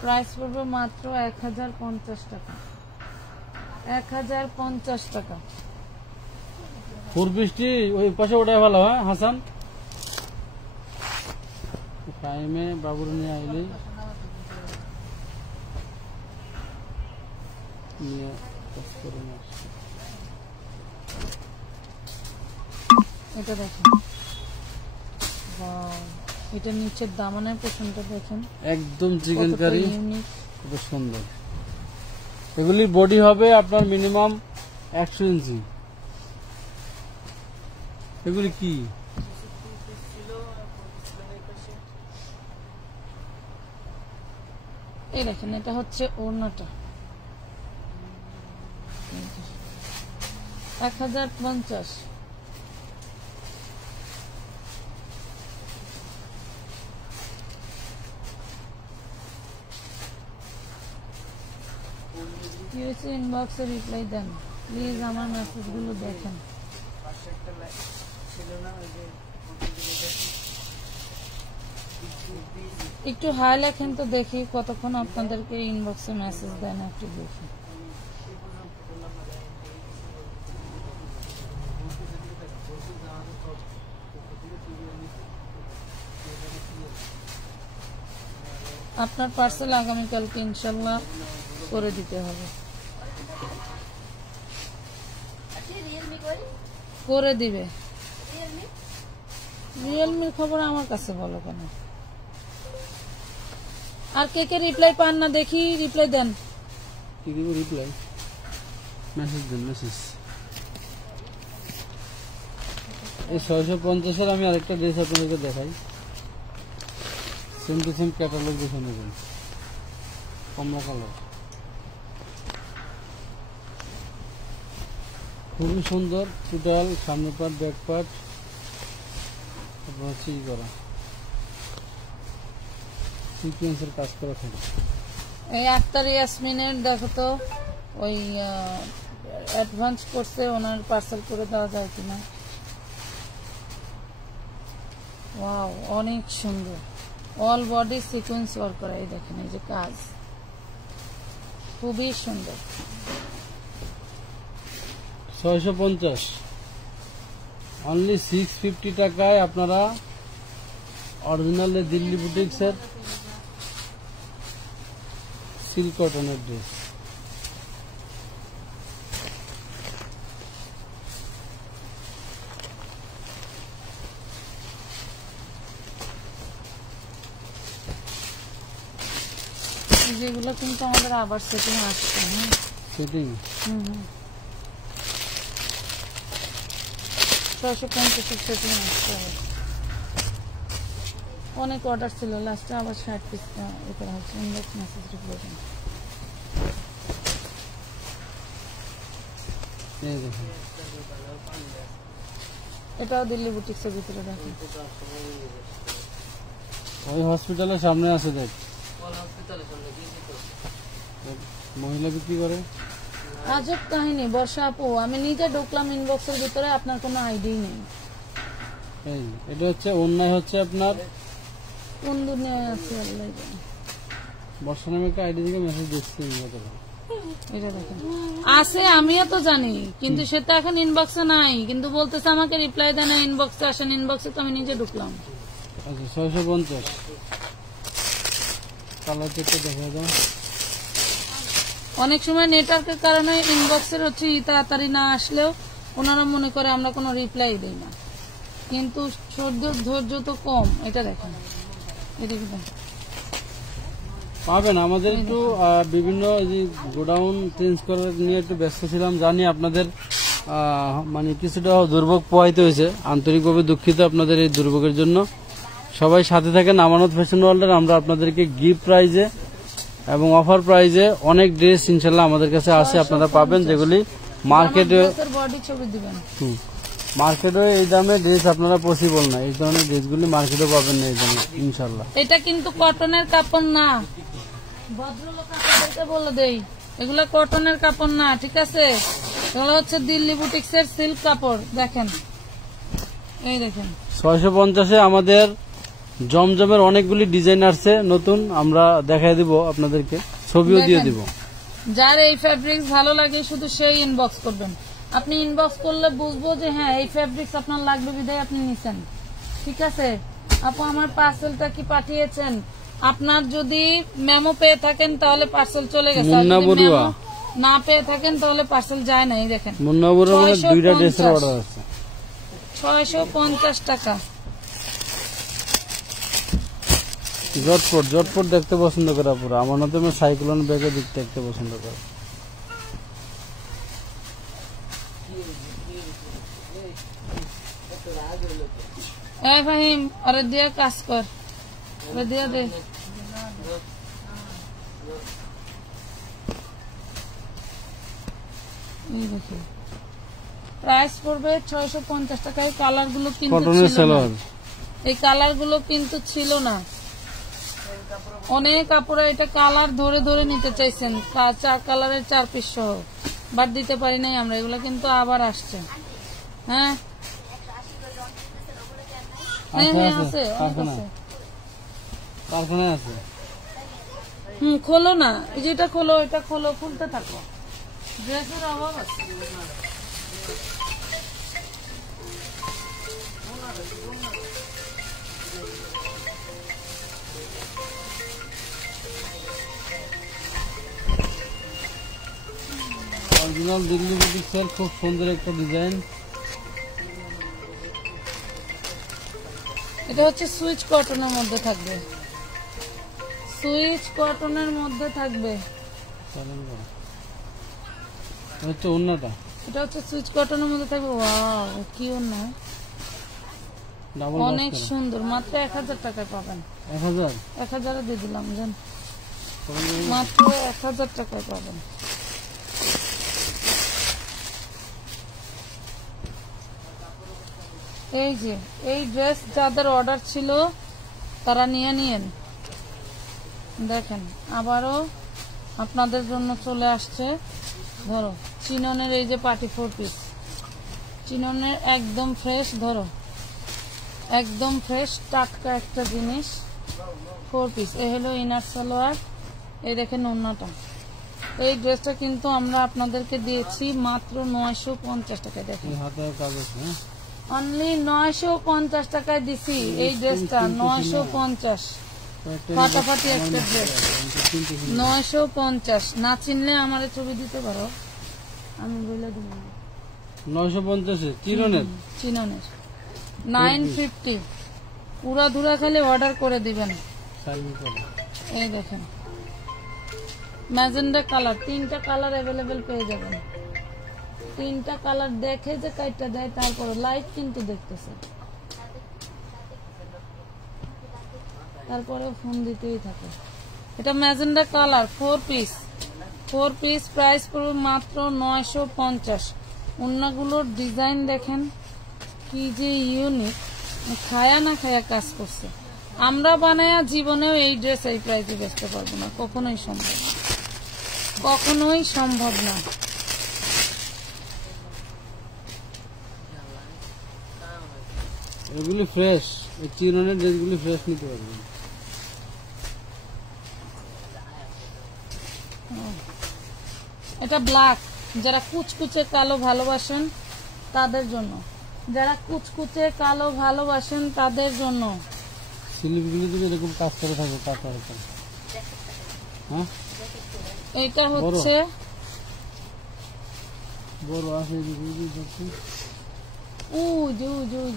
প্রাইস পড়বে মাত্র 1050 টাকা। 1050 টাকা। 4 পিসটি ওই পাশে ওটাই ভালো। হ্যাঁ হাসান, টাইমে বাবুর নিয়ে আইলি নিয়ে কাজ করে নিয়ে আসছি। এটা দেখেন, ওয়াও, এটা নিচের দামানের পোর্শনটা দেখেন, একদম চিকেন কতটা কারি, ইউনিক। খুব সুন্দর। এগুলির বডি হবে আপনার মিনিমাম 100 ইঞ্চি। এগুলি কি? এই দেখেন, এটা হচ্ছে ওড়নাটা, 1050। ইউএসএ ইনবক্সে রিপ্লাই দেন প্লিজ, আমার মেসেজগুলো দেখেন। একটু হাই লেখেন তো দেখি কতক্ষণ আপনাদেরকে ইনবক্সে মেসেজ দেন, একটু দেখি। আপনার পার্সেল আগামীকালকে ইনশাল্লাহ করে দিতে হবে, করে দিবে। রিয়েলমির খবর আমার কাছে বলো কেন? আর কে কে রিপ্লাই পান না দেখি, রিপ্লাই দেন। কি দিব রিপ্লাই? মেসেজ দেন, মেসেজ। এই 650-এর আমি আরেকটা ড্রেস আপনাদেরকে দেখাই, সেম টু সেম ক্যাটালগ দেখে নেবেন, কমলা কালার, খুবই সুন্দর। টোটাল সামনে পার্ট, ব্যাক পার্ট হচ্ছে ই করা, সিকোয়েন্সের কাজ করা থাকে। এই আক্তার ইয়াসমিনের দেখো তো, ওই অ্যাডভান্স করছে, ওনার পার্সেল করে দেওয়া যায় কিনা। ওয়াও, অনেক সুন্দর, অল বডি সিকোয়েন্স ওয়ার্ক করা। এই দেখেন, এই যে কাজ খুবই সুন্দর। 650, অনলি 650 টাকায় আপনারা অরিজিনাল দিল্লি বুটিক্সের সিল্ক কটনের ড্রেস। যেগুলো কিন্তু আমাদের আবার সেটিং আসছে। সেটিং 650 সেটিং আসছে। অনেক অর্ডার ছিল, লাস্টে আবার 60 পিস এ করা হচ্ছে। ইনবক্স মেসেজ রিপ্লাই দেন। এই দেখুন, এটাও দিল্লি বুটিক্সের ভিতরে দেখেন। ওই হসপিটালের সামনে আছে, দেখ মহিলা বিক্রি করে। আজব কাহিনী বর্ষা আপু, আমি নিজে ঢুকলাম ইনবক্সের ভিতরে, আপনার কোনো আইডি নেই। এই এটা হচ্ছে অন্যায়, হচ্ছে আপনার কোন দুনিয়ায় আছে আল্লাহ জানে। বর্ষা নামে একটা আইডি থেকে মেসেজ দিচ্ছি। এটা দেখেন আছে, আমিও তো জানি, কিন্তু সেটা এখন ইনবক্সে নাই, কিন্তু বলতেছে আমাকে রিপ্লাই দেন, ইনবক্সে আসেন। ইনবক্সে তো আমি নিজে ঢুকলাম। আচ্ছা 650 কালার চেকটা দেখা দাও। অনেক সময় নেটওয়ার্কের কারণে ইনবক্সের হচ্ছে তাড়াতাড়ি না আসলেও ওনারা মনে করে আমরা কোনো রিপ্লাই দিই না, কিন্তু ধৈর্য তো কম। এটা দেখেন, এটা কি পাবেন। আমাদের একটু বিভিন্ন গোডাউন চেঞ্জ করার নিয়ে একটু ব্যস্ত ছিলাম, জানি আপনাদের মানে কিছুটা দুর্ভোগ পোহাইতে হয়েছে। আন্তরিকভাবে দুঃখিত আপনাদের এই দুর্ভোগের জন্য। সবাই সাথে থাকেন আমানত ফ্যাশন ওয়ার্ল্ডের। আমরা আপনাদেরকে গিফট প্রাইজে এবং অফার প্রাইজে অনেক ড্রেস ইনশাল্লাহ আমাদের কাছে আছে, আপনারা পাবেন, যেগুলি মার্কেটে এই দামে ড্রেস আপনারা পসিবল না। এই ধরনের ড্রেসগুলি মার্কেটে পাবেন না এই দামে ইনশাল্লাহ। এটা কিন্তু কটনের কাপড় না, ভদ্রলোক আপনাদেরকে বলে দেই, এগুলো কটনের কাপড় না, ঠিক আছে? এগুলো হচ্ছে দিল্লি বুটিক্সের সিল্ক কাপড়। দেখেন, এই দেখেন 650-এ আমাদের জমজমের অনেকগুলি ডিজাইন আসছে নতুন, আমরা দেখাই দিব আপনাদেরকে, ছবিও দিয়ে দিব। যার এই ফ্যাব্রিক্স ভালো লাগে শুধু সেই ইনবক্স করবেন। আপনি ইনবক্স করলে বুঝবো যে হ্যাঁ এই ফ্যাব্রিক্স আপনার লাগবে বিধায় আপনি নিছেন। ঠিক আছে আপু, আমার পার্সেলটা কি পাঠিয়েছেন? আপনার যদি মেমো পেয়ে থাকেন তাহলে পার্সেল চলে গেছে, আর যদি মেমো না পেয়ে থাকেন তাহলে পার্সেল যায় নাই। দেখেন 650 টাকা। জটপট দেখতে পছন্দ করে পুরো আমার মতো সাইক্লোন ব্যাগে দেখতে পছন্দ করে। ফাহিম আরে দিয়ে কাজ কর, দিয়ে দে। প্রাইস পড়বে 650 টাকা। এই কালার গুলো কিন্তু এই কালার গুলো কিন্তু ছিল না। অনেক কাপড়ে এটা কালার ধরে ধরে নিতে চাইছেন, 4 কালারের 4 পিস সহ, বাট দিতে পারি নাই আমরা। এগুলো কিন্তু আবার আসছে। হ্যাঁ খোলো না, যেটা খোলো এটা খোলো, খুলতে থাকো, ড্রেসের অভাব আছে। অরিজিনাল দিল্লি বুটিক্সের খুব সুন্দর একটা ডিজাইন। এটা হচ্ছে সুইচ কটনের মধ্যে থাকবে, সুইচ কটনের মধ্যে থাকবে। এটা হচ্ছে সুইচ কটনের মধ্যে থাকবে। ওয়াও কি ওন্না, অনেক সুন্দর। মাত্র 1000 টাকায় পাবেন। 1000 দিয়ে দিলাম জান, মাত্র 1000 টাকায় পাবেন। এই যে এই ড্রেস যাদের অর্ডার ছিল তারা নিয়ে নিয়েন। দেখেন আবারও আপনাদের জন্য চলে আসছে। ধরো চিননের এই যে পার্টি 4 পিস, চিননের একদম ফ্রেশ, ধরো একদম ফ্রেশ টাটকা একটা জিনিস 4 পিস। এ হলো ইনার সালোয়ার, এই দেখেন ওন্নাটা। এই ড্রেসটা কিন্তু আমরা আপনাদেরকে দিয়েছি মাত্র 950 টাকায়। দেখেন অনলি 950 টাকায় দিছি এই ড্রেসটা। 950 ফাটাফাটি একটা ড্রেস। 950 না চিনলে আমার ছবি দিতে পারো, আমি বলে দেব। 950 চিননের 950 পুরা ধুরা খালি অর্ডার করে দিবেন। এই দেখেন ম্যাজেন্ডা কালার, 3টা কালার অ্যাভেলেবেল পেয়ে যাবেন। 3টা কালার দেখে যে কাইটটা দেয়, তারপরে লাইট কিন্তু দেখতেছে, তারপরে ফোন দিতেই থাকে। এটা magenta colour 4 piece, 4 piece price পড়বে মাত্র 950। ওন্নাগুলোর ডিজাইন দেখেন কি যে ইউনিক, খায়া না খায়া কাজ করছে। আমরা বানায়া জীবনেও এই ড্রেস এই প্রাইসে বেচতে পারবো না, কখনোই সম্ভব না, কখনোই সম্ভব না। এগুলি ফ্রেশ, এই চিননের ড্রেসগুলি ফ্রেশ নিতে পারবেন। এটা ব্ল্যাক, যারা কুচকুচে কালো ভালোবাসেন তাদের জন্য, যারা কুচকুচে কালো ভালোবাসেন তাদের জন্য। স্লিপগুলি যদি এরকম কাজ করে থাকবে কাটা হতো। হ্যাঁ এটা হচ্ছে বড় আছে,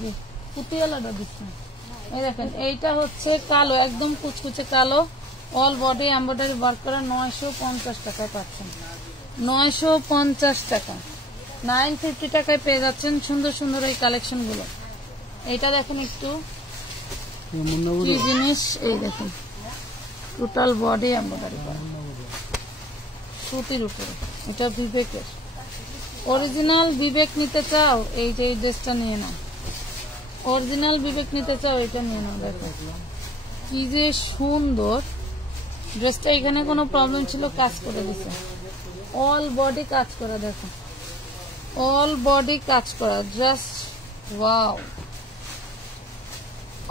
যে পুতিয়ালাটা দিচ্ছে। এই দেখেন এইটা হচ্ছে কালো, একদম কুচকুচে কালো, অল বডি এমব্রয়ডারি ওয়ার্ক করা। 950 টাকায় পাচ্ছেন, 950 টাকা। 950 টাকায় পেয়ে যাচ্ছেন সুন্দর সুন্দর এই কালেকশন গুলো। এইটা দেখেন একটু কি জিনিস, এই দেখেন টোটাল বডি এমব্রয়ডারি করা সুতির উপরে। এটা বিবেকের অরিজিনাল। বিবেক নিতে চাও এই যে এই ড্রেসটা নিয়ে নাও, অরিজিনাল বিবেক নিতে চাও এটা নিয়ে নাও। দেখো কি যে সুন্দর ড্রেসটা, এখানে কোনো প্রবলেম ছিল কাজ করে দিছে, অল বডি কাজ করা। দেখো অল বডি কাজ করা, জাস্ট ওয়াও,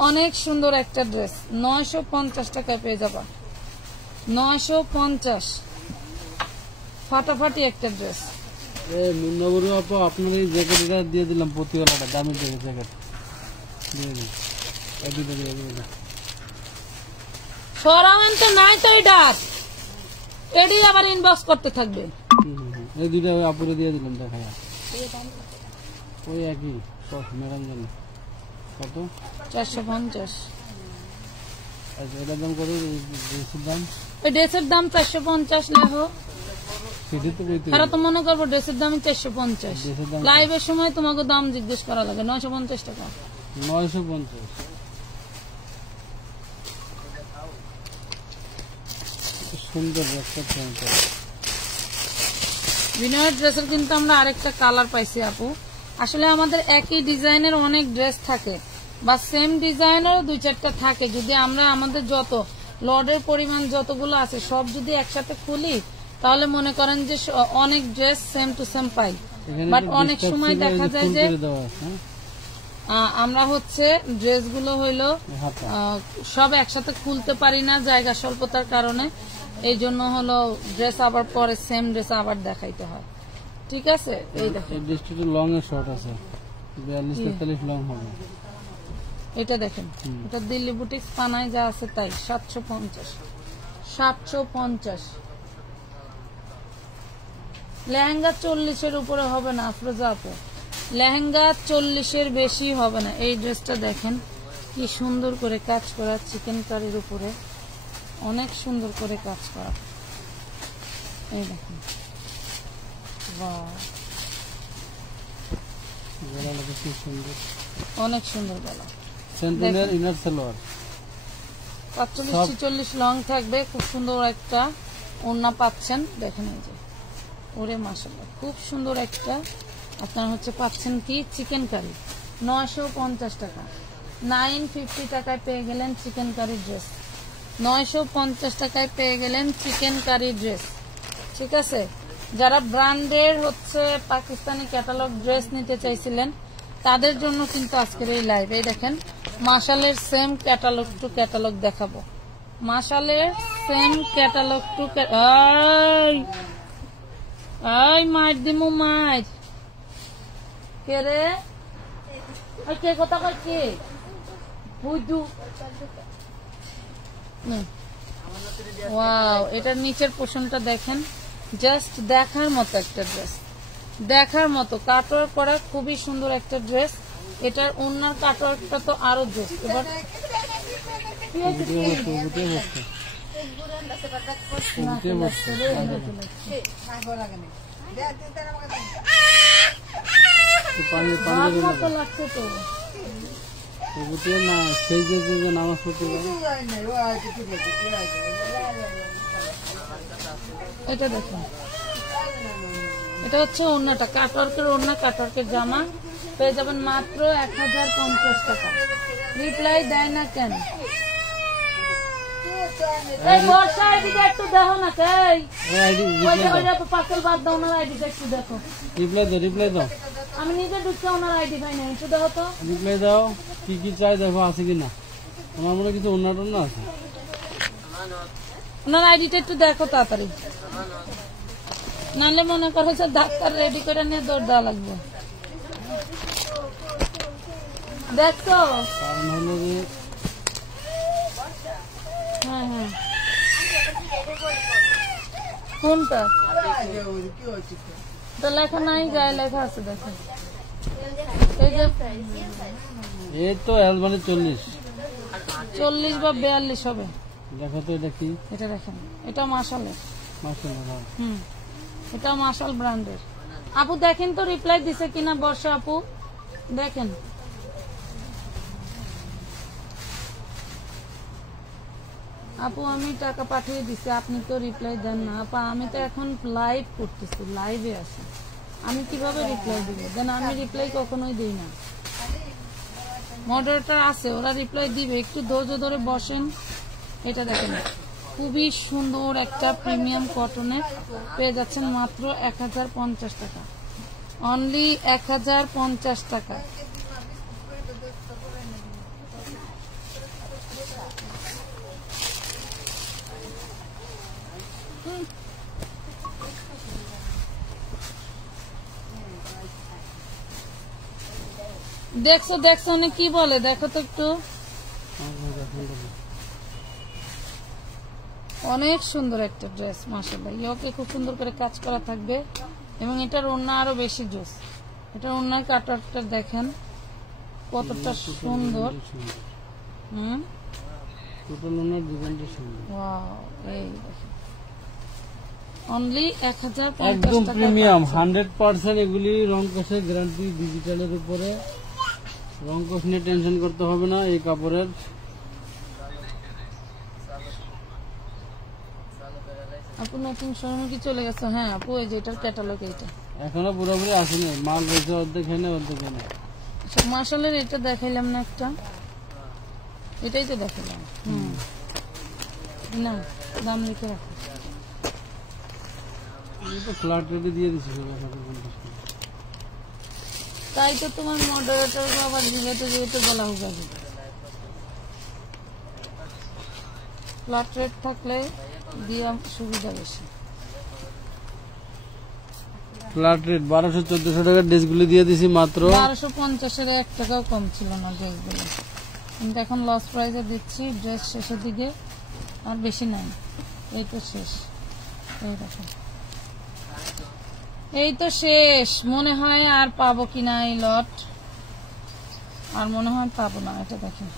অনেক সুন্দর একটা ড্রেস। 950 টাকায় পেয়ে যাবা, 950। ফাটাফাটি একটা ড্রেস। মুন্নাবুরু আপু আপনার এই জ্যাকেটটা দিয়ে দিলাম, প্রতিওয়ালাটা দামি জ্যাকেট দিয়ে দিন। সরাবেন তো নাই তো ডাক এডি আবার ইনবক্স করতে থাকবে। এই দুইটা আপুরে দিয়ে দিলাম, দেখা ওই একই ম্যাডাম জানি কত 450। আচ্ছা এটার দাম কত? ড্রেসের দাম, ওই ড্রেসের দাম 450 লেখো। সেটি তো কইতে তারা তো মনে করবো ড্রেসের দাম 450। ড্রেসের দাম লাইভের সময় তোমাকে দাম জিজ্ঞেস করা লাগে 950 টাকা। 950। সুন্দর একটা প্যান্ট। বিনয়ের ড্রেসের কিন্তু আমরা আরেকটা কালার পাইছি আপু। আসলে আমাদের একই ডিজাইনের অনেক ড্রেস থাকে বা সেম ডিজাইনেরও 2-4টা থাকে। যদি আমরা আমাদের যত লডের পরিমাণ যতগুলো আছে সব যদি একসাথে খুলি তাহলে মনে করেন যে অনেক dress same to same pi. But অনেক সময় দেখা যায় যে আমরা হচ্ছে ড্রেসগুলো হইলো সব একসাথে খুলতে পারি না জায়গা স্বল্পতার কারণে। এই জন্য হলো ড্রেস আবার পরে সেম ড্রেস আবার দেখাইতে হয়। ঠিক আছে, এই দেখেন লং এর শর্ট আছে 42-43 লং হবে। এটা দেখেন, এটা দিল্লি বুটিক্স পানায় যা আছে তাই 750। লেহেঙ্গা 40-এর উপরে হবে না আফরোজা আপু, লেহেঙ্গা 40-এর বেশি হবে না। এই ড্রেসটা দেখেন কি সুন্দর করে কাজ করা, চিকেন কারির উপরে অনেক সুন্দর করে কাজ করা। এই দেখেন অনেক সুন্দর গলা। সেন্টিনেল ইনার সালোয়ার 45-46 লং থাকবে। খুব সুন্দর একটা ওড়না পাচ্ছেন, দেখেন এই যে ওরে মাশাআল্লাহ খুব সুন্দর একটা আপনারা হচ্ছে পাচ্ছেন কি চিকেন কারি 950 টাকা। 950 টাকায় পেয়ে গেলেন চিকেন কারি ড্রেস। 950 টাকায় পেয়ে গেলেন চিকেন কারি ড্রেস। ঠিক আছে, যারা ব্র্যান্ডের হচ্ছে পাকিস্তানি ক্যাটালগ ড্রেস নিতে চাইছিলেন তাদের জন্য কিন্তু আজকের এই লাইভ। এই দেখেন মাশালের সেম ক্যাটালগ টু ক্যাটালগ দেখাবো। মাশালের সেম ক্যাটালগ টু মাইর দিমু মাইর কে রে কে কথা কয় কে বুঝু। ওয়াও, এটার নিচের পোর্শনটা দেখেন, জাস্ট দেখার মতো একটা ড্রেস, দেখার মতো কাটওয়ার্ক করা খুবই সুন্দর একটা ড্রেস। এটার ওড়নার কাটওয়ার্কটা তো আরো ড্রেস। এবার লাগছে তো না সেই যে নামাজ পড়তে এটা দেখুন, এটা হচ্ছে ওড়নাটা কাটওয়ার্কের ওড়না, কাটওয়ার্কের জামা পেয়ে যাবেন মাত্র 1050 টাকা। রিপ্লাই দেয় না কেন? এই বর্ষা আইডিটা একটু দেখো না কে পার্সেল বাদ দাও না, আইডিটা একটু দেখো। রিপ্লাই দাও। আমি নিজে ঢুকতে ওনার আইডি পাই না, একটু দেখো তো। রিপ্লাই দাও, কি কি চাই দেখো আছে কিনা। আমার মনে কিছু অন্য টন্য আছে। ওনার আইডিটা একটু দেখো তাড়াতাড়ি, নাহলে মনে করো যে ডাক্তার রেডি করে নিয়ে দৌড় দেওয়া লাগবে। দেখছো? কারণ হলো যে হ্যাঁ হ্যাঁ কোনটা তো লেখা নাই, গায়ে লেখা আছে দেখো। এই তো অ্যালবানি 40 বা 42 হবে। দেখো তো এটা কি। এটা দেখেন, এটা মাশালের। মাশাআল্লাহ, এটা মাশাল ব্র্যান্ডের। আপু দেখেন তো রিপ্লাই দিছে কিনা বর্ষা আপু, দেখেন। আপু আমি টাকা পাঠিয়ে দিছি, আপনি তো রিপ্লাই দেন না। আপা আমি তো এখন লাইভ করতেছি, লাইভে আছি, আমি কিভাবে রিপ্লাই দিব? দেন আমি রিপ্লাই কখনোই দিই না। মডারেটর আছে, ওরা রিপ্লাই দিবে, একটু ধৈর্য ধরে বসেন। এটা দেখেন খুবই সুন্দর একটা প্রিমিয়াম কটনের পেয়ে যাচ্ছেন মাত্র 1050 টাকা, অনলি 1050 টাকা। দেখছো দেখছো অনেক কি বলে দেখো তো একটু। অনেক সুন্দর একটা ড্রেস মাশাআল্লাহ, ইয়োকে খুব সুন্দর করে কাজ করা থাকবে এবং এটার ওড়না আরো বেশি জোস। এটার ওড়নার কাটারটা দেখেন কতটা সুন্দর। টোটাল ওনার ডিজাইনটা সুন্দর। ওয়াও, এই দেখেন অনলি 1050 একদম টাকা। প্রিমিয়াম 100%। এগুলি রং কষের গ্যারান্টি, ডিজিটালের উপরে রং কষ নিয়ে টেনশন করতে হবে না এই কাপড়ের। আপু নতুন শোরুমে কি চলে গেছে? হ্যাঁ আপু, এই যে এটার ক্যাটালগ এইটা এখনো পুরোপুরি আসেনি, মাল রয়েছে অর্ধেক এনে অর্ধেক এনে। মার্শালের এটা দেখাইলাম না একটা, এটাই তো দেখাইলাম। না দাম লিখে রাখো। ফ্ল্যাট রেটে দিয়ে দিচ্ছি। তাই তো তোমার মডারেটর আবার জিগাতে যেহেতু বলা হোক আগে ফ্ল্যাট রেট থাকলে দিয়া সুবিধা বেশি। ফ্ল্যাট রেট 1200-1400 টাকার ড্রেসগুলি দিয়ে দিছি মাত্র 1250-এর 1 টাকাও কম ছিল না ড্রেসগুলো, কিন্তু এখন লস প্রাইসে দিচ্ছি। ড্রেস শেষের দিকে আর বেশি নাই, এই তো শেষ। এই দেখো এই তো শেষ, মনে হয় আর পাবো কিনা এই লট, আর মনে হয় পাবো না। এটা দেখেন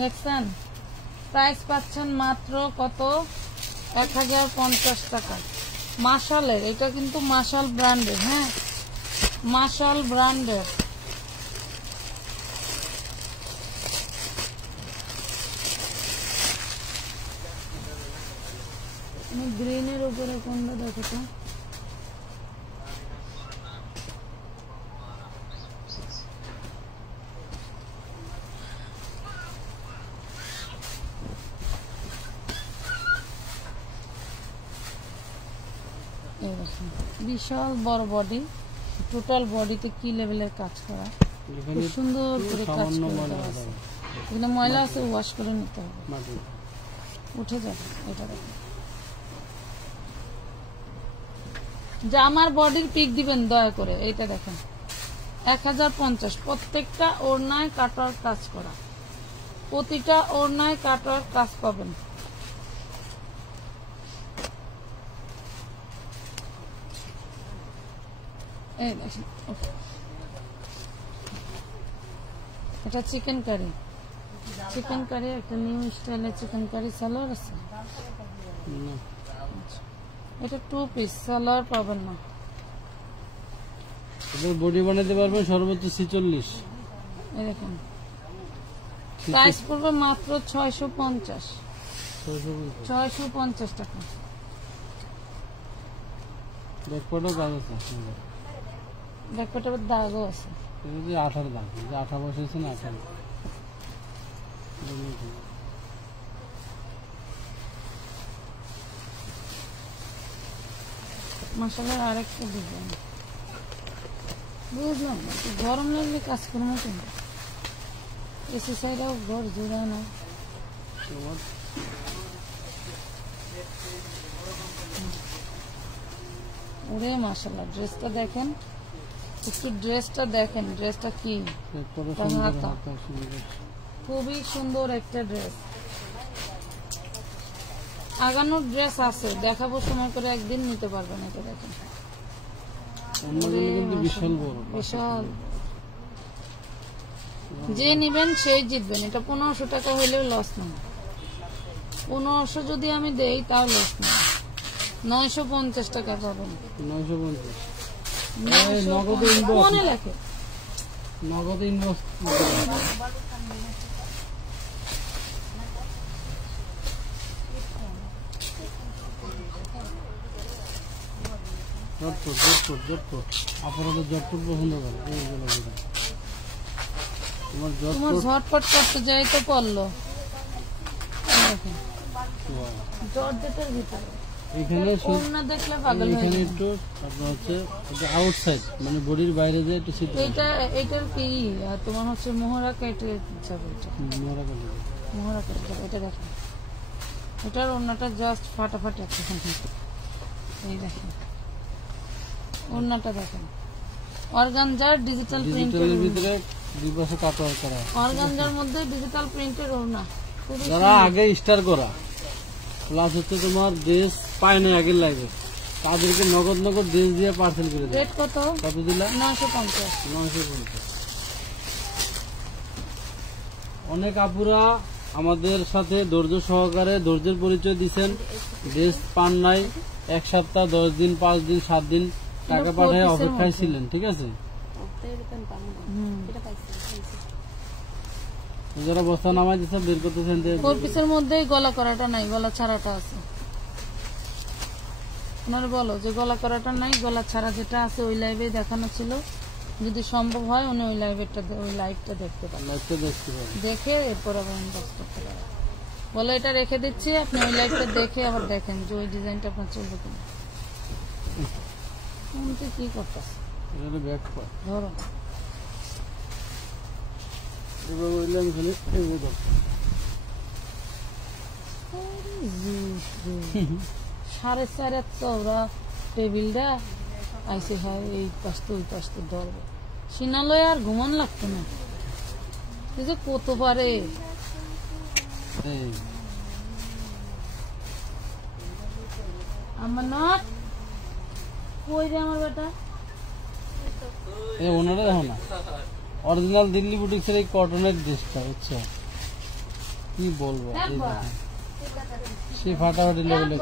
দেখছেন, প্রাইস পাচ্ছেন মাত্র কত? 1050 টাকা। মাশালের, এটা কিন্তু মাশাল ব্র্যান্ডের। হ্যাঁ মাশাল ব্র্যান্ডের। গ্রিনের উপরে কোনটা দেখো তো? বিশাল বড় বডি, টোটাল বডিতে কি লেভেলের কাজ করা, খুব সুন্দর করে কাজ করা আছে। এখানে ময়লা আছে, ওয়াশ করে নিতে হবে, উঠে যাবে। এটা দেখুন, জামার বডির পিক দিবেন দয়া করে। এইটা দেখেন 1050, প্রত্যেকটা ওড়নায় কাটার কাজ করা, প্রতিটা ওড়নায় কাটার কাজ পাবেন। এই দেখেন, এটা চিকেন কারি, চিকেন কারি একটা নিউ স্টাইলের চিকেন কারি সালোয়ার আছে। এটা 2 পিস সালোয়ার পাবেন না। এদের বডি বানাতে পারবেন সর্বোচ্চ 46। এই দেখেন প্রাইস পড়বে মাত্র 650 টাকা। ব্যাকপার্টও কাজ আছে, ব্যাকপার্টের দাগও আছে। এটা যে 18 দাম, যে 18 বসেছে না 18। মাশাআল্লাহ, আরেকটা ডিজাইন বুঝলাম না, গরম লাগলে কাজ করবো কিন্তু এসি সাইডেও ঘর জোড়া না। ওরে মাশাআল্লাহ, ড্রেসটা দেখেন একটু, ড্রেসটা দেখেন, ড্রেসটা কি খুবই সুন্দর একটা ড্রেস। আগানোর ড্রেস আছে, দেখাবো সময় করে, একদিন নিতে পারবেন। এটা দেখেন বিশাল বড়, বিশাল। যে নিবেন সেই জিতবেন। এটা 1500 টাকা হইলেও লস নেই। 1500 যদি আমি দেই তাও লস নেই। 950 টাকা পাবেন। 950 মনে লেখে নগদ ইনবক্স। জটপট আপনাদের জটপট পছন্দ করে। তোমার ঝটপট করতে যাই তো পড়লো জর্জেটের ভিতরে। এখানে না দেখলে পাগল হয়ে এখানে একটু আপনার হচ্ছে আউটসাইড, মানে বডির বাইরে যে একটু সিট। এটার কি তোমার হচ্ছে মোহরা কেটে যাবে, মোহরা কেটে যাবে। এটা দেখেন, এটার ওড়নাটা জাস্ট ফাটাফাটি আছে। এই দেখেন ওড়নাটা দেখেন অর্গানজার ডিজিটাল প্রিন্টের ডিজিটালের ভিতরে দুই পাশে কাটওয়ার্ক করা। অর্গানজার মধ্যে ডিজিটাল প্রিন্টের ওড়না খুবই যারা আগে স্টার করা প্লাস হচ্ছে তোমার ড্রেস পায় না আগের লাইভে, তাদেরকে নগদ নগদ ড্রেস দিয়ে পার্সেল করে দেয়। রেট কত? কত দিলা? 950। 950। অনেক আপুরা আমাদের সাথে ধৈর্য সহকারে ধৈর্যের পরিচয় দিচ্ছেন, ড্রেস পান নাই, 1 সপ্তাহ 10 দিন 5 দিন 7 দিন টাকা পাঠায় অপেক্ষায় ছিলেন, ঠিক আছে? যারা বস্তা নামাই দিচ্ছে বের করতেছেন, 4 পিসের মধ্যে গলা করাটা নাই, গলা ছাড়াটা আছে। আপনারা বলো যে গলা করাটা নাই, গলা ছাড়া যেটা আছে ওই লাইভে দেখানো ছিল। যদি সম্ভব হয় উনি ওই লাইভটা দেখতে পারেন, দেখে এরপর আবার ইনবক্স করতে পারেন। বলে এটা রেখে দিচ্ছি, আপনি ওই লাইভটা দেখে আবার দেখেন যে ওই ডিজাইনটা আপনার চলবে কিনা। কোনটি কি করতেছে ধরো সাড়ে 4.5 চওড়া টেবিলটা আইসে হয় এই পাশে ওই পাশে ধরবে। সিনালয় আর ঘুমান লাগতো না, এই যে কত পারে। আমার নট কই রে আমার বেটা, ওনারা দেখো না অরিজিনাল দিল্লি বুটিক্সের এই কটনের ড্রেসটা, বুঝছো কি বলবো, সে ফাটাফাটি লেভেল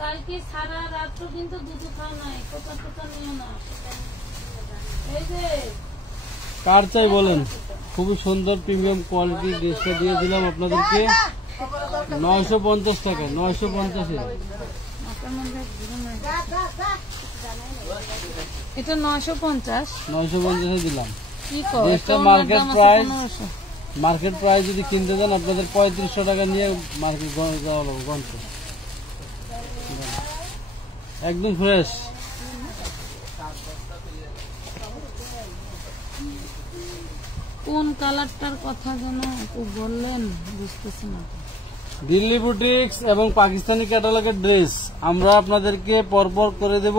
কালকে সারা রাত কিন্তু দুধ খাও নাই, কোথা কোথা নিও না। এই যে কার চাই বলেন, খুবই সুন্দর প্রিমিয়াম কোয়ালিটির ড্রেসটা দিয়ে দিলাম আপনাদেরকে 950 টাকায়। 950 এটা 950 দিলাম। কি কর ড্রেসটা মার্কেট প্রাইস যদি কিনতে দেন আপনাদের 3500 টাকা নিয়ে মার্কেট যাওয়া লাগবে গন্থ, একদম ফ্রেশ। কোন কালারটার কথা যেন বললেন বুঝতেছি না। দিল্লি বুটিক্স এবং পাকিস্তানি ক্যাটালগের ড্রেস আমরা আপনাদেরকে পরপর করে দেব।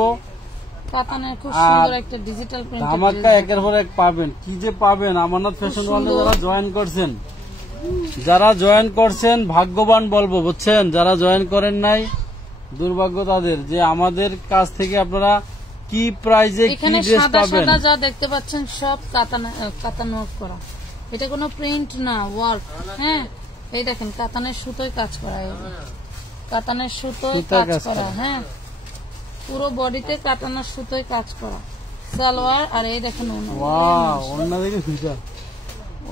কাতানের খুব সুন্দর একটা ডিজিটাল প্রিন্ট, ধামাকা একের পর এক পাবেন। কি যে পাবেন, আমানত ফ্যাশন ওয়ার্ল্ডে যারা জয়েন করছেন ভাগ্যবান বলবো, বুঝছেন? যারা জয়েন করেন নাই দুর্ভাগ্য তাদের, যে আমাদের কাছ থেকে আপনারা কি প্রাইজে কি ড্রেস পাবেন। সাদা যা দেখতে পাচ্ছেন সব কাতান ওয়ার্ক করা, এটা কোনো প্রিন্ট না, ওয়ার্ক। হ্যাঁ, এই দেখেন কাতানের সুতোয় কাজ করা, কাতানের সুতোয় কাজ করা। হ্যাঁ, পুরো বডিতে কাতানের সুতোয় কাজ করা সালোয়ার। আর এই দেখেন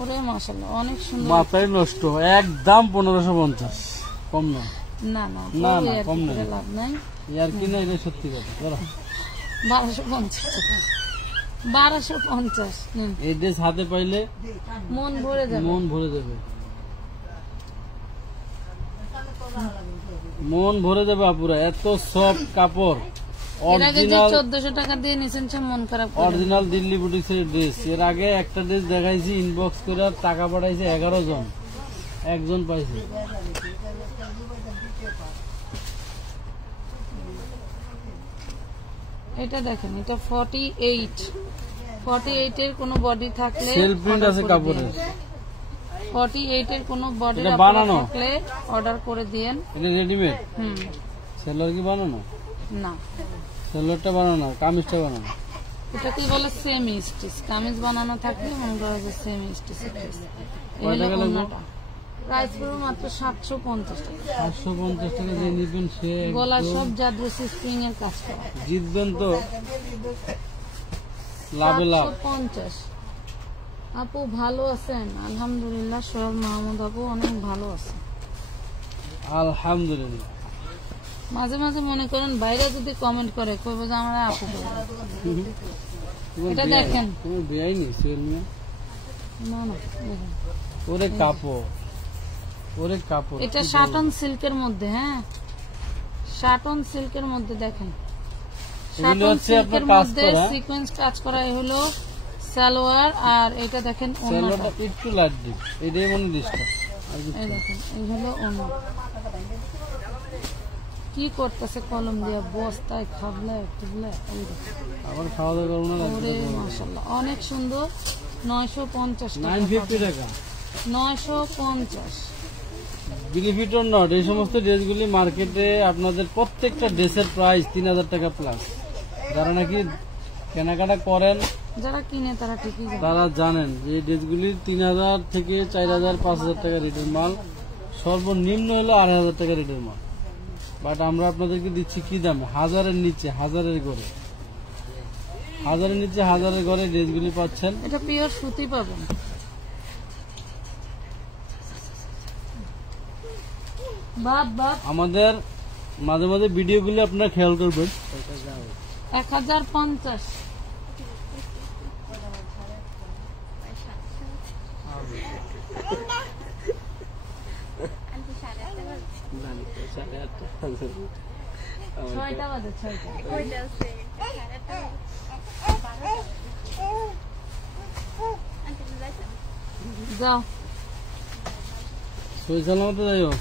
ওরে মাশাআল্লাহ অনেক সুন্দর, মাথায় নষ্ট, একদম 1550, কম না, না না না না কম না, লাভ নাই, ইয়ার কি না, এটা সত্যি কথা। 1250 এই ড্রেস হাতে পাইলে মন ভরে যাবে, মন ভরে যাবে, মন ভরে যাবে আপুরা। এত সফট কাপড়, অরিজিনাল 1400 টাকা দিয়ে নিছেন, মন খারাপ। অরিজিনাল দিল্লি বুটিক্সের ড্রেস। এর আগে একটা ড্রেস দেখাইছি, ইনবক্স করে টাকা পাঠাইছে 11 জন, একজন পাইছে। এটা দেখেন, এটা 48 এর কোন বডি থাকলে সেল প্রিন্ট আছে কাপড়ের, 48 এর কোন বডি বানানো থাকলে অর্ডার করে দিয়েন। এটা রেডিমেড, সেলর কি বানানো না, সেলরটা বানানো, কামিজটা বানানো। এটা কি বলে সেমি স্টিচ, কামিজ বানানো থাকলে মনে করা যায় সেমি স্টিচ। প্রাইস পড়বে মাত্র 750 টাকা। 750 টাকা দিয়ে নিবেন, সে গলা সব জাদ্রসি স্প্রিং এর কাজ করা, জিতবেন তো লাভে লাভ। 750। আপু ভালো আছেন? আলহামদুলিল্লাহ, সোহেল মাহমুদ আপু অনেক ভালো আছে, আলহামদুলিল্লাহ। মাঝে মাঝে মনে করেন বাইরে যদি কমেন্ট করে কইবো যে আমরা আপু বলবো। এটা দেখেন, তুমি বেআইনি সোহেল মিয়া, না না দেখেন ওরে কাপড়, ওরে কাপড়। এটা শাটন সিল্কের মধ্যে, হ্যাঁ শাটন সিল্কের মধ্যে দেখেন, শাটন সিল্কের মধ্যে সিকোয়েন্স কাজ করা হলো সালোয়ার। আর এটা দেখেন ওন্নাটা একটু লাইট দিই, এটাই মনে ডিস্টার্ব। এই দেখেন, এই হলো ওন্না, কি করতেছে কলম দিয়া বস্তায় খাবলে টুবলে আবার খাওয়া দাওয়া করবো না ওরে মাশাআল্লাহ অনেক সুন্দর 950 টাকা 950 টাকা 950 বিলিভ ইট অর নট এই সমস্ত ড্রেসগুলি মার্কেটে আপনাদের প্রত্যেকটা ড্রেসের প্রাইস 3000 টাকা প্লাস। যারা নাকি কেনাকাটা করেন যারা কিনে তারা ঠিকই জানে। তারা জানেন যে এই ড্রেসগুলি 3000 থেকে 4000 5000 টাকা রেটের মাল, সর্বনিম্ন হলো 2500 টাকা রেটের মাল। বাট আমরা আপনাদেরকে দিচ্ছি কি দামে? 1000-এর নিচে, 1000-এর ঘরে, 1000-এর নিচে 1000-এর ঘরে ড্রেসগুলি পাচ্ছেন। এটা পিওর সুতি পাবেন। আমাদের মাঝে মাঝে ভিডিওগুলি আপনারা খেয়াল করবেন। 1050 ছয়টা বাজে, 6টা। যাও সই সালামতে যাইও।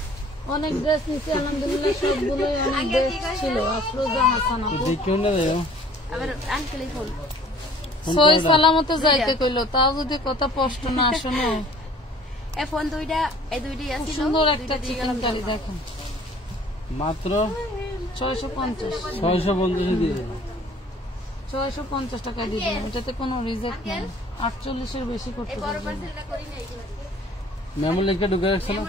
অনেক ড্রেস নিচ্ছি আলহামদুলিল্লাহ, সবগুলোই অনেক ড্রেস ছিল। আফরোজা হাসান আপু দেখিও না যাইও। সই সালামতে যাইতে কইলো, তাও যদি কথা স্পষ্ট না শোনো। সুন্দর একটা চিকেন কারি দেখেন, মাত্র 650 650 দিয়ে দেবো। 650 টাকা দিবেন, এটাতে কোনো রিজেক্ট নেই। 48-এর বেশি করতে পারবেন না। মেমো লিখে ঢুকে রাখছে না?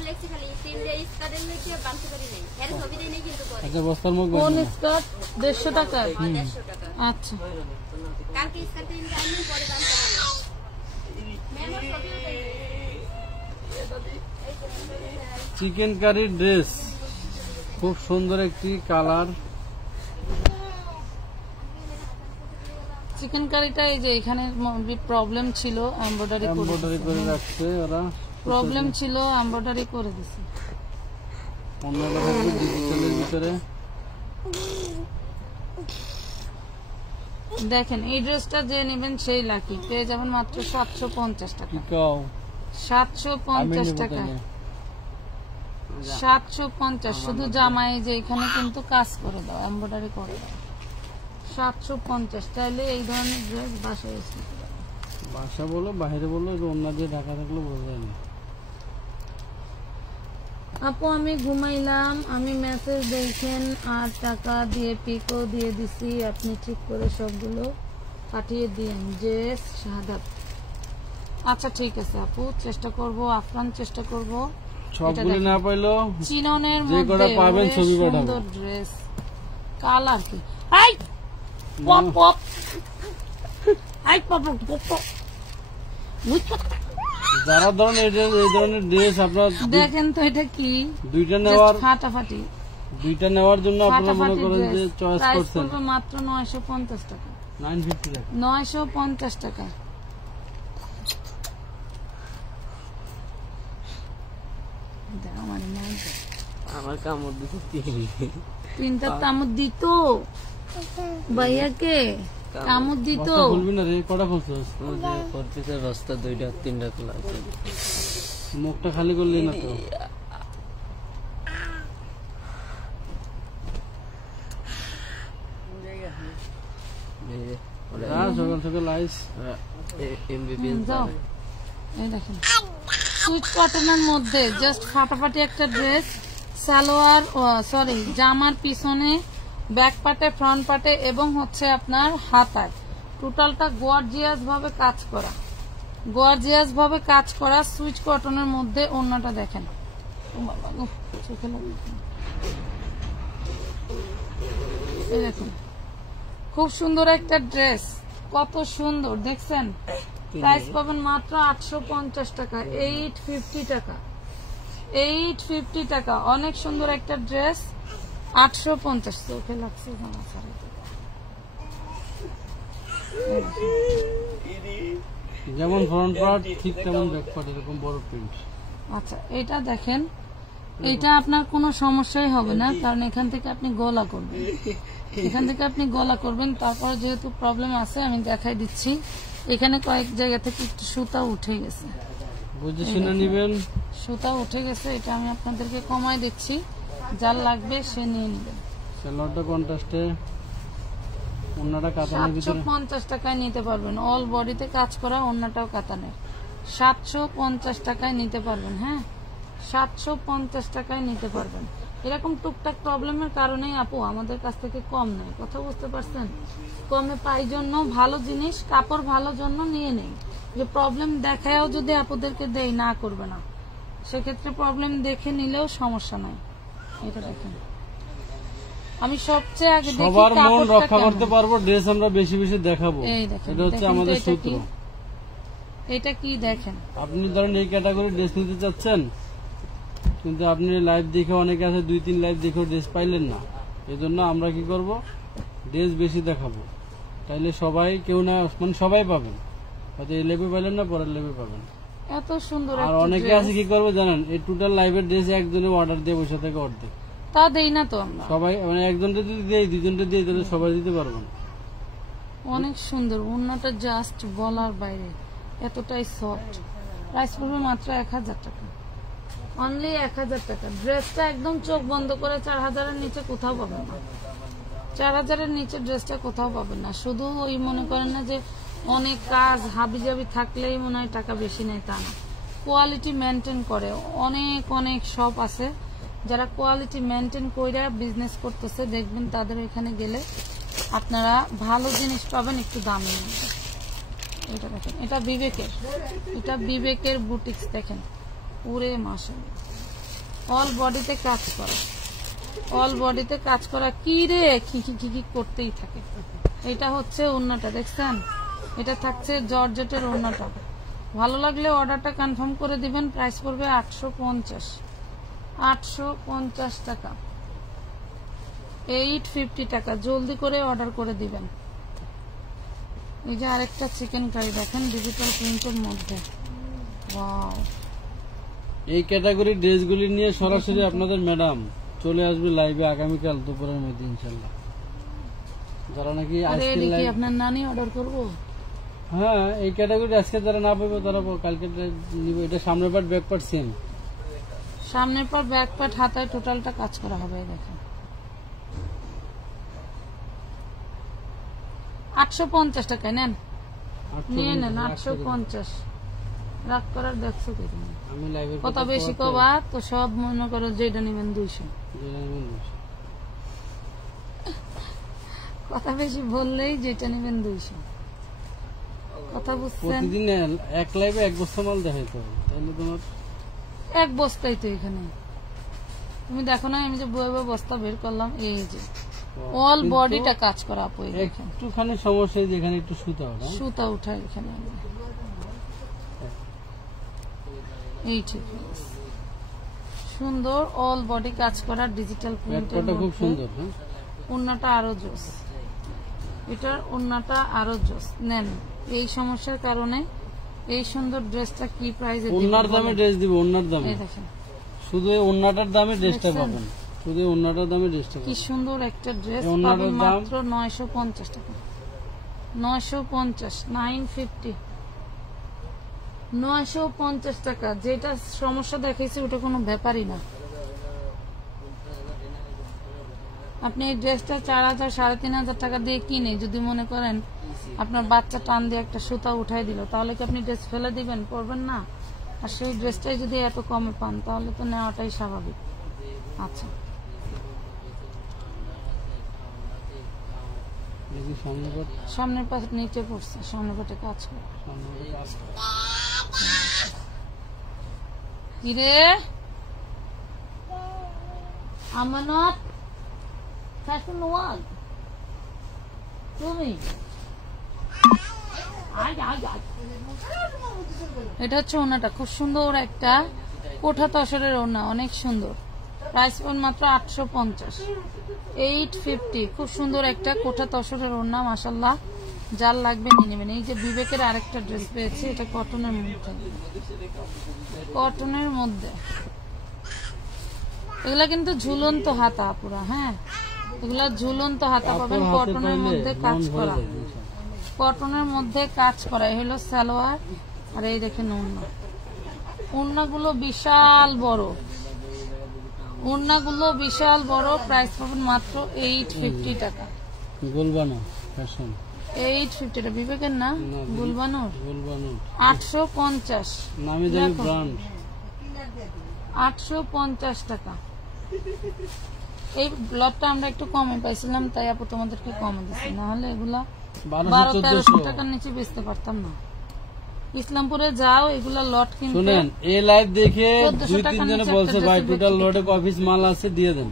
আচ্ছা বস্তার মুখ কোন স্কার্ট? 150 টাকা। আচ্ছা চিকেন কারি ড্রেস, খুব সুন্দর একটি কালার। চিকেন কারিটা এই যে এখানে প্রবলেম ছিল, এমব্রয়ডারি করে রাখছে ওরা। প্রবলেম ছিল, এমব্রয়ডারি করে দিছে। অন্যটা থাকবে ডিজিটালের ভিতরে। দেখেন এই ড্রেসটা যে নেবেন সেই লাকি পেয়ে যাবেন মাত্র 750 টাকা। কি কও? 750 টাকা, 750 শুধু জামাই যে এখানে কিন্তু কাজ করে দাও, এমব্রয়ডারি করে দাও। 750 চাইলে এই ধরনের ড্রেস বাসায় এসে বাসা বলো বাইরে বলো, অন্য দিয়ে ঢাকা থাকলে বোঝা যায় না। আপু আমি ঘুমাইলাম, আমি মেসেজ দেখেন আর টাকা দিয়ে পিকও দিয়ে দিছি, আপনি ঠিক করে সবগুলো পাঠিয়ে দিন। জেস শাহাদাত। আচ্ছা ঠিক আছে আপু, চেষ্টা করব, আফরান চেষ্টা করব। সবগুলো না পাইলো চিননের যে কটা মধ্যে পাবেন ছবি পাঠাবো। সুন্দর ড্রেস, কালার কি? I pop pop, I pop pop pop. যারা ধরেন এই ধরনের ড্রেস আপনার দেখেন তো এটা কি? দুইটা নেওয়ার, ফাটাফাটি দুইটা নেওয়ার জন্য আপনারা মনে ফাটাফাটি করেন যে ড্রেস। চয়েস প্রাইস করছেন। পড়বে মাত্র 950 টাকা। 950 টাকা। 950 টাকা। আমার কামড় দিতে তিনটা কামড় দিত ভাইয়াকে, কামড় দিত। বস্তা খুলবি না রে, কটা খুলছিস? করতেছে বস্তা 2টা 3টা খোলা আছে। মুখটা খালি করলি না তো। সকাল সকাল আইস যাও এই দেখেন সুইচ কটনের মধ্যে জাস্ট ফাটাফাটি একটা ড্রেস। সালোয়ার সরি জামার পিছনে ব্যাক পার্টে, ফ্রন্ট পার্টে এবং হচ্ছে আপনার হাতায় টোটালটা গর্জিয়াস ভাবে কাজ করা, গর্জিয়াস ভাবে কাজ করা সুইচ কটনের মধ্যে। ওড়নাটা দেখেন, চোখে লাগে। এই দেখুন খুব সুন্দর একটা ড্রেস, কত সুন্দর দেখছেন। প্রাইস পাবেন মাত্র 850 টাকা, 850 টাকা, 850 টাকা। অনেক সুন্দর একটা ড্রেস, 850। চোখে লাগছে জামা ছাড়া। যেমন ফ্রন্ট পার্ট ঠিক তেমন ব্যাক পার্ট, এরকম বড় প্রিন্ট। আচ্ছা এটা দেখেন, এটা আপনার কোনো সমস্যাই হবে না, কারণ এখান থেকে আপনি গলা করবেন, এখান থেকে আপনি গলা করবেন। তারপর যেহেতু প্রবলেম আছে আমি দেখাই দিচ্ছি, এখানে কয়েক জায়গা থেকে একটু সুতা উঠে গেছে, বুঝে শুনে নিবেন। সুতা উঠে গেছে, এটা আমি আপনাদেরকে কমাই দিচ্ছি, যার লাগবে সে নিয়ে নেবেন। সালোয়ারটা কন্ট্রাস্টে, ওন্নাটা কাতানের ভিতরে 750 টাকায় নিতে পারবেন। অল বডিতে কাজ করা, ওন্নাটাও কাতানের। 750 টাকায় নিতে পারবেন। হ্যাঁ, 750 টাকায় নিতে পারবেন। এরকম টুকটাক প্রবলেমের কারণেই আপু আমাদের কাছ থেকে কম নেয়। কথা বুঝতে পারছেন? কমে পাই জন্য, ভালো জিনিস, কাপড় ভালো জন্য নিয়ে নেই। যে প্রবলেম দেখায়ও যদি আপুদেরকে দেই, না করবে না, সেক্ষেত্রে প্রবলেম দেখে নিলেও সমস্যা নাই। এটা দেখেন, আমি সবচেয়ে আগে দেখি সবার মন কাপড়টা রক্ষা কেমন। করতে পারবো, ড্রেস আমরা বেশি বেশি দেখাবো। এই দেখেন, এটা হচ্ছে দেখেন তো আমাদের এটা সূত্র। কি? এটা কি দেখেন, আপনি ধরেন এই ক্যাটাগরি ড্রেস নিতে চাচ্ছেন, কিন্তু আপনি লাইভ দেখে, অনেকে আছে 2-3 লাইভ দেখেও ড্রেস পাইলেন না, এই জন্য আমরা কি করব, ড্রেস বেশি দেখাবো। তাইলে সবাই, কেউ না মানে সবাই পাবেন, হয়তো এই লেভে পাইলেন না, পরের লেভে পাবেন। এত সুন্দর আর একটা অনেকে dress। আছে কি করবো জানেন, এই টোটাল লাইভের ড্রেস একজনে অর্ডার দিয়ে বসে থেকে অর্ধেক, তা দেই না তো আমরা। সবাই মানে একজনটা যদি দেই, 2জনটা দিই, তাহলে সবাই দিতে পারবো না। অনেক সুন্দর, ওন্নাটা জাস্ট বলার বাইরে, এতটাই সফট। প্রাইস পড়বে মাত্র 1000 টাকা, অনলি 1000 টাকা। ড্রেসটা একদম চোখ বন্ধ করে 4000-এর নিচে কোথাও পাবেন না। 4000-এর নিচে ড্রেসটা কোথাও পাবেন না। শুধু ওই মনে করেন না যে অনেক কাজ হাবিজাবি থাকলেই মনে হয় টাকা বেশি নেয়, তা না। কোয়ালিটি মেনটেন করে, অনেক অনেক শপ আছে যারা কোয়ালিটি মেনটেন করে বিজনেস করতেছে। দেখবেন তাদের এখানে গেলে আপনারা ভালো জিনিস পাবেন, একটু দামি। এটা দেখেন, এটা বিবেকের, এটা বিবেকের বুটিক্স। দেখেন পুরে মাশাআল্লাহ, অল বডিতে কাজ করা, অল বডিতে কাজ করা। কি রে খিকি করতেই থাকে। এটা হচ্ছে ওন্নাটা, দেখছেন? এটা থাকছে জর্জেটের ওন্নাটা। ভালো লাগলে অর্ডারটা কনফার্ম করে দিবেন। প্রাইস পড়বে 850 টাকা, 850 টাকা। জলদি করে অর্ডার করে দিবেন। এই যে আরেকটা চিকেন কারি দেখেন, ডিজিটাল প্রিন্টের মধ্যে। ওয়াও, এই ক্যাটাগরি ড্রেসগুলি নিয়ে সরাসরি আপনাদের ম্যাডাম চলে আসবে লাইভে আগামীকাল দুপুরের মধ্যে ইনশাল্লাহ। যারা নাকি আরে আজকে এটা কি লাইভ, আপনার নানি অর্ডার করবো? হ্যাঁ এই ক্যাটাগরি আজকে যারা না পাবে তারা কালকে নিব। এটা সামনের পার্ট ব্যাক পার্ট সেম, সামনের পর ব্যাক পার্ট, হাতায় টোটালটা কাজ করা হবে। এই দেখেন 850 টাকায় নেন, নিয়ে নেন। 850 রাগ করার দেখছো কি তুমি? আমি লাইভের কথা বেশি কবা তো সব মনে করো যেটা নেবেন 200। কথা বেশি বললেই যেটা নেবেন 200। কথা বুঝছেন? প্রতিদিন এক লাইভে 1 বস্তা মাল দেখাইতে হবে, তাহলে তোমার এক বস্তাই তো এখানে। তুমি দেখো না আমি যে বইবা বস্তা বের করলাম, এই যে অল বডিটা কাজ করা। আপু এই দেখেন, একটুখানি সমস্যা, যেখানে একটু সুতা ওঠা, সুতা উঠায় এখানে। এই ঠিক আছে, সুন্দর অল বডি কাজ করা ডিজিটাল প্রিন্টের ব্যাকপার্টটা খুব সুন্দর। হ্যাঁ, ওন্নাটা আরো জোস, এটার ওন্নাটা আরো জোস। নেন, এই সমস্যার কারণে এই সুন্দর ড্রেসটা কি প্রাইসে দিব? ওন্নার দামে ড্রেস দিব, ওন্নার দামে। এই দেখেন, শুধু এই ওন্নাটার দামে ড্রেসটা পাবেন, শুধু এই ওন্নাটার দামে ড্রেসটা কি পাবেন। সুন্দর একটা ড্রেস এই ওন্নাটার পাবেন দাম মাত্র 950 টাকা। 950, 950, 950 টাকা। যেটা সমস্যা দেখাইছে ওটা কোনো ব্যাপারই না। আপনি এই ড্রেসটা 4000, 3500 টাকা দিয়ে কিনে যদি মনে করেন আপনার বাচ্চা টান দিয়ে একটা সুতা উঠাই দিল, তাহলে কি আপনি ড্রেস ফেলে দিবেন? পরবেন না। আর সেই ড্রেসটাই যদি এত কমে পান, তাহলে তো নেওয়াটাই স্বাভাবিক। আচ্ছা, দেখি সামনে পাট, সামনের পাশ নিচে পড়ছে, সামনের পাটে কাজ করে। সামনে পাট আছে। কিরে আমানত, ফ্যাশন ওয়ার্ল্ড, তুমি এটা হচ্ছে ওনাটা, খুব সুন্দর একটা কোঠা তসরের ওনা, অনেক সুন্দর। প্রাইস পয়েন্ট মাত্র 850, 850। খুব সুন্দর একটা কোঠা তসরের ওনা, মাশাল্লাহ। যার লাগবে নিয়ে নেবেন। এই যে বিবেকের আরেকটা ড্রেস পেয়েছি, এটা কটনের মধ্যে, কটনের মধ্যে। এগুলা কিন্তু ঝুলন্ত হাতা পুরা। হ্যাঁ, এগুলা ঝুলন্ত হাতা পাবেন, কটনের মধ্যে কাজ করা, কটনের মধ্যে কাজ করা। এই হলো সালোয়ার, আর এই দেখেন ওড়না। ওড়নাগুলো বিশাল বড়, ওড়নাগুলো বিশাল বড়, প্রাইস পাবেন মাত্র 850 টাকা। গোলবানো ফ্যাশন 850 টাকা। বিবেকের না, গুলবানুর গোলবানো 850, নামি দামি ব্র্যান্ড। 850 টাকা। এই লটটা আমরা একটু কমে পাইছিলাম, তাই আপু তোমাদেরকে কমে দিচ্ছি, না হলে এগুলা 1200-1300 টাকার নিচে বেচতে পারতাম না। ইসলামপুরে যাও, এগুলা লট কিনতে শুনেন, এই লাইভ দেখে 1400 2-3 টাকার জনে নিচে বলছে একটা ভাই ড্রেসের টোটাল বিক্রি লটে অফিস মাল আছে দিয়ে দেন,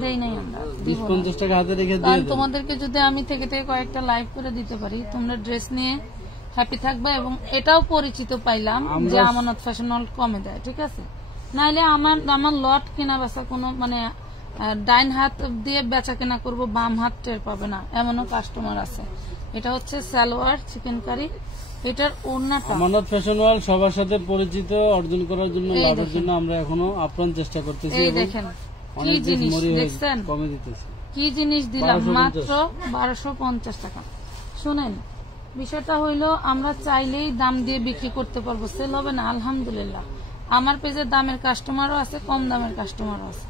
দেই নাই আমরা, 20-50 টাকা হাতে রেখে দিয়ে কারণ দেন। তোমাদেরকে যদি আমি থেকে থেকে কয়েকটা লাইভ করে দিতে পারি, তোমরা ড্রেস নিয়ে হ্যাপি থাকবে। এবং এটাও পরিচিত পাইলাম যে আমানত ফ্যাশন হল কমে দেয়, ঠিক আছে। নাইলে আমার লট কেনা বেচা কোনো মানে ডাইন হাত দিয়ে বেচা কেনা করবো, বাম হাত টের পাবে না, এমনও কাস্টমার আছে। এটা হচ্ছে সালোয়ার চিকেন কারি, এটার ওড়নাটা আমানত ফ্যাশন ওয়াল সবার সাথে পরিচিত অর্জন করার জন্য, লাভের জন্য আমরা এখনো আপ্রাণ চেষ্টা করতেছি এই এবং দেখেন কি অনেক বেশি জিনিস মরি হয়ে দেখছেন, কমে দিতেছি। কি জিনিস দিলাম 1250 মাত্র 1250 টাকা। শুনেন, বিষয়টা হইলো আমরা চাইলেই দাম দিয়ে বিক্রি করতে পারবো, সেল হবে না। আলহামদুলিল্লাহ আমার পেজে দামের কাস্টমারও আছে, কম দামের কাস্টমারও আছে,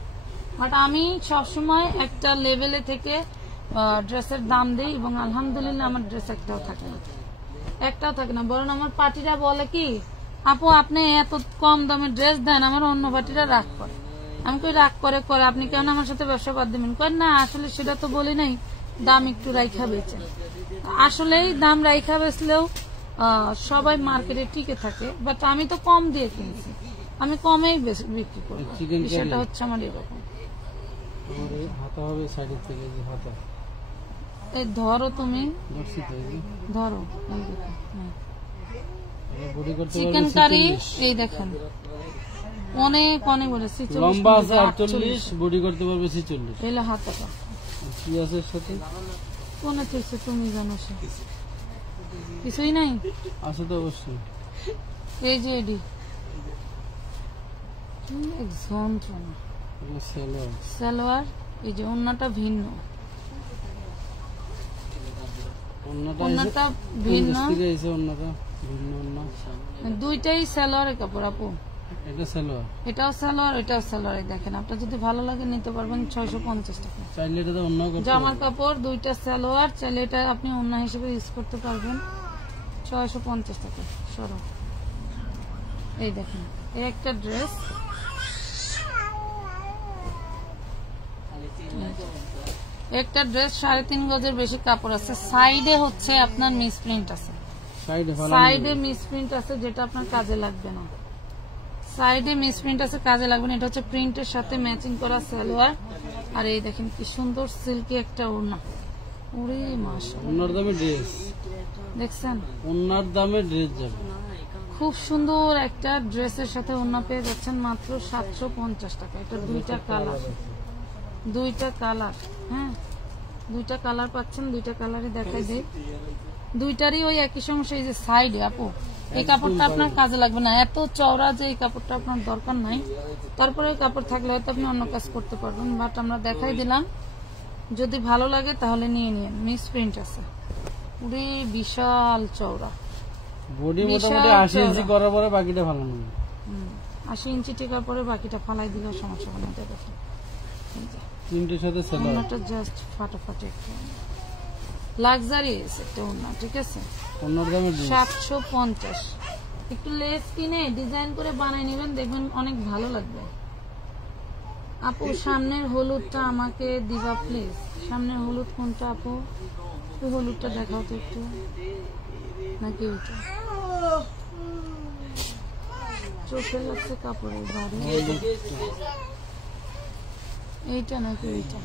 বাট আমি সবসময় একটা লেভেলে থেকে ড্রেসের দাম দেই এবং আলহামদুলিল্লাহ আমার ড্রেস একটাও থাকে না। বরং আমার পার্টিরা বলে কি, আপু আপনি এত কম দামে ড্রেস দেন, আমার অন্য পার্টিরা রাগ করে। আমি কই রাগ করে আপনি কেন আমার সাথে ব্যবসা বাদ দিবেন? কই না, আসলে সেটা তো বলি নাই, দাম একটু রাইখা বেচেন। আসলেই দাম রাইখা বেচলেও সবাই মার্কেটে টিকে থাকে, বাট আমি তো কম দিয়ে কিনছি, আমি কমেই বিক্রি করবো। সেটা হচ্ছে আমার এরকম। আমার এই হাতা হবে সাইডের থেকে, যে হাতা এই ধরো, তুমি ধরছি তো, এই যে ধরো, এই দেখো, এটা বডি করতে চিকেন পারবে কারি 46, এই দেখেন, অনেক অনেক বলে 46, লম্বা আছে 48, বডি করতে পারবে 46। এলো হাতাটা কি আছে এর সাথে? কোনে থেকে তুমি জানো, সে কিছুই নাই, আছে তো অবশ্যই। এই যে এডি এক যন্ত্রণা। এটা সালোয়ার, সালোয়ার, এই যে ওড়নাটা ভিন্ন, ওড়নাটা ভিন্ন, অন্যটা ভিন্ন অন্য। দুইটাই সালোয়ারের কাপড় আপু। এটা সালোয়ার, এটাও সালোয়ার, এটাও সালোয়ার। দেখেন, আপনার যদি ভালো লাগে নিতে পারবেন 650 টাকা। চাইলে এটা তো অন্য করতে জামার কাপড়, দুইটা সালোয়ার, চাইলে এটা আপনি ওড়না হিসেবে ইউজ করতে পারবেন, 650 টাকা। সরো, এই দেখেন, এই একটা ড্রেস, একটা ড্রেস 3.5 গজের বেশি কাপড় আছে, সাইডে হচ্ছে আপনার মিসপ্রিন্ট আছে, সাইডে মিসপ্রিন্ট আছে, যেটা আপনার কাজে লাগবে না, সাইডে মিসপ্রিন্ট আছে, কাজে লাগবে না। এটা হচ্ছে প্রিন্টের সাথে ম্যাচিং করা সালোয়ার। আর এই দেখেন কি সুন্দর সিল্কি একটা ওড়না, ওরে মাশাআল্লাহ, ওনার দামে ড্রেস, দেখছেন ওনার দামে ড্রেস যাবে। খুব সুন্দর একটা ড্রেসের সাথে ওড়না পেয়ে যাচ্ছেন মাত্র 750 টাকা। এটা দুইটা কালার, হ্যাঁ দুইটা কালার পাচ্ছেন, দুইটা কালারই দেখাই দেই, দুইটারই ওই একই সমস্যা। এই যে সাইডে আপু, এই কাপড়টা আপনার কাজে লাগবে না, এত চওড়া যে এই কাপড়টা আপনার দরকার নাই। তারপরে এই কাপড় থাকলে হয়তো আপনি অন্য কাজ করতে পারবেন, বাট আমরা দেখাই দিলাম, যদি ভালো লাগে তাহলে নিয়ে নিন। মিস প্রিন্ট আছে, পুরো বিশাল চওড়া, বডি মোটামুটি 80 ইঞ্চি করার পরে বাকিটা ভালো না, 80 ইঞ্চি টেকার পরে বাকিটা ফালাই দিলেও সমস্যা হবে না। দেখেন তিনটের সাথে সালোয়ার, ওড়নাটা জাস্ট ফাটাফাটি একটা লাক্সারিয়াস একটা ওড়না, ঠিক আছে। ওনার দামে 750। একটু লেস কিনে ডিজাইন করে বানাই নেবেন, দেখবেন অনেক ভালো লাগবে। আপু সামনের হলুদটা আমাকে দিবা প্লিজ, সামনের হলুদ কোনটা আপু? ওই হলুদটা দেখাও তো একটু, নাকি ওইটা চোখে লাগছে কাপড়ের বাড়ি, এইটা নাকি ওইটা?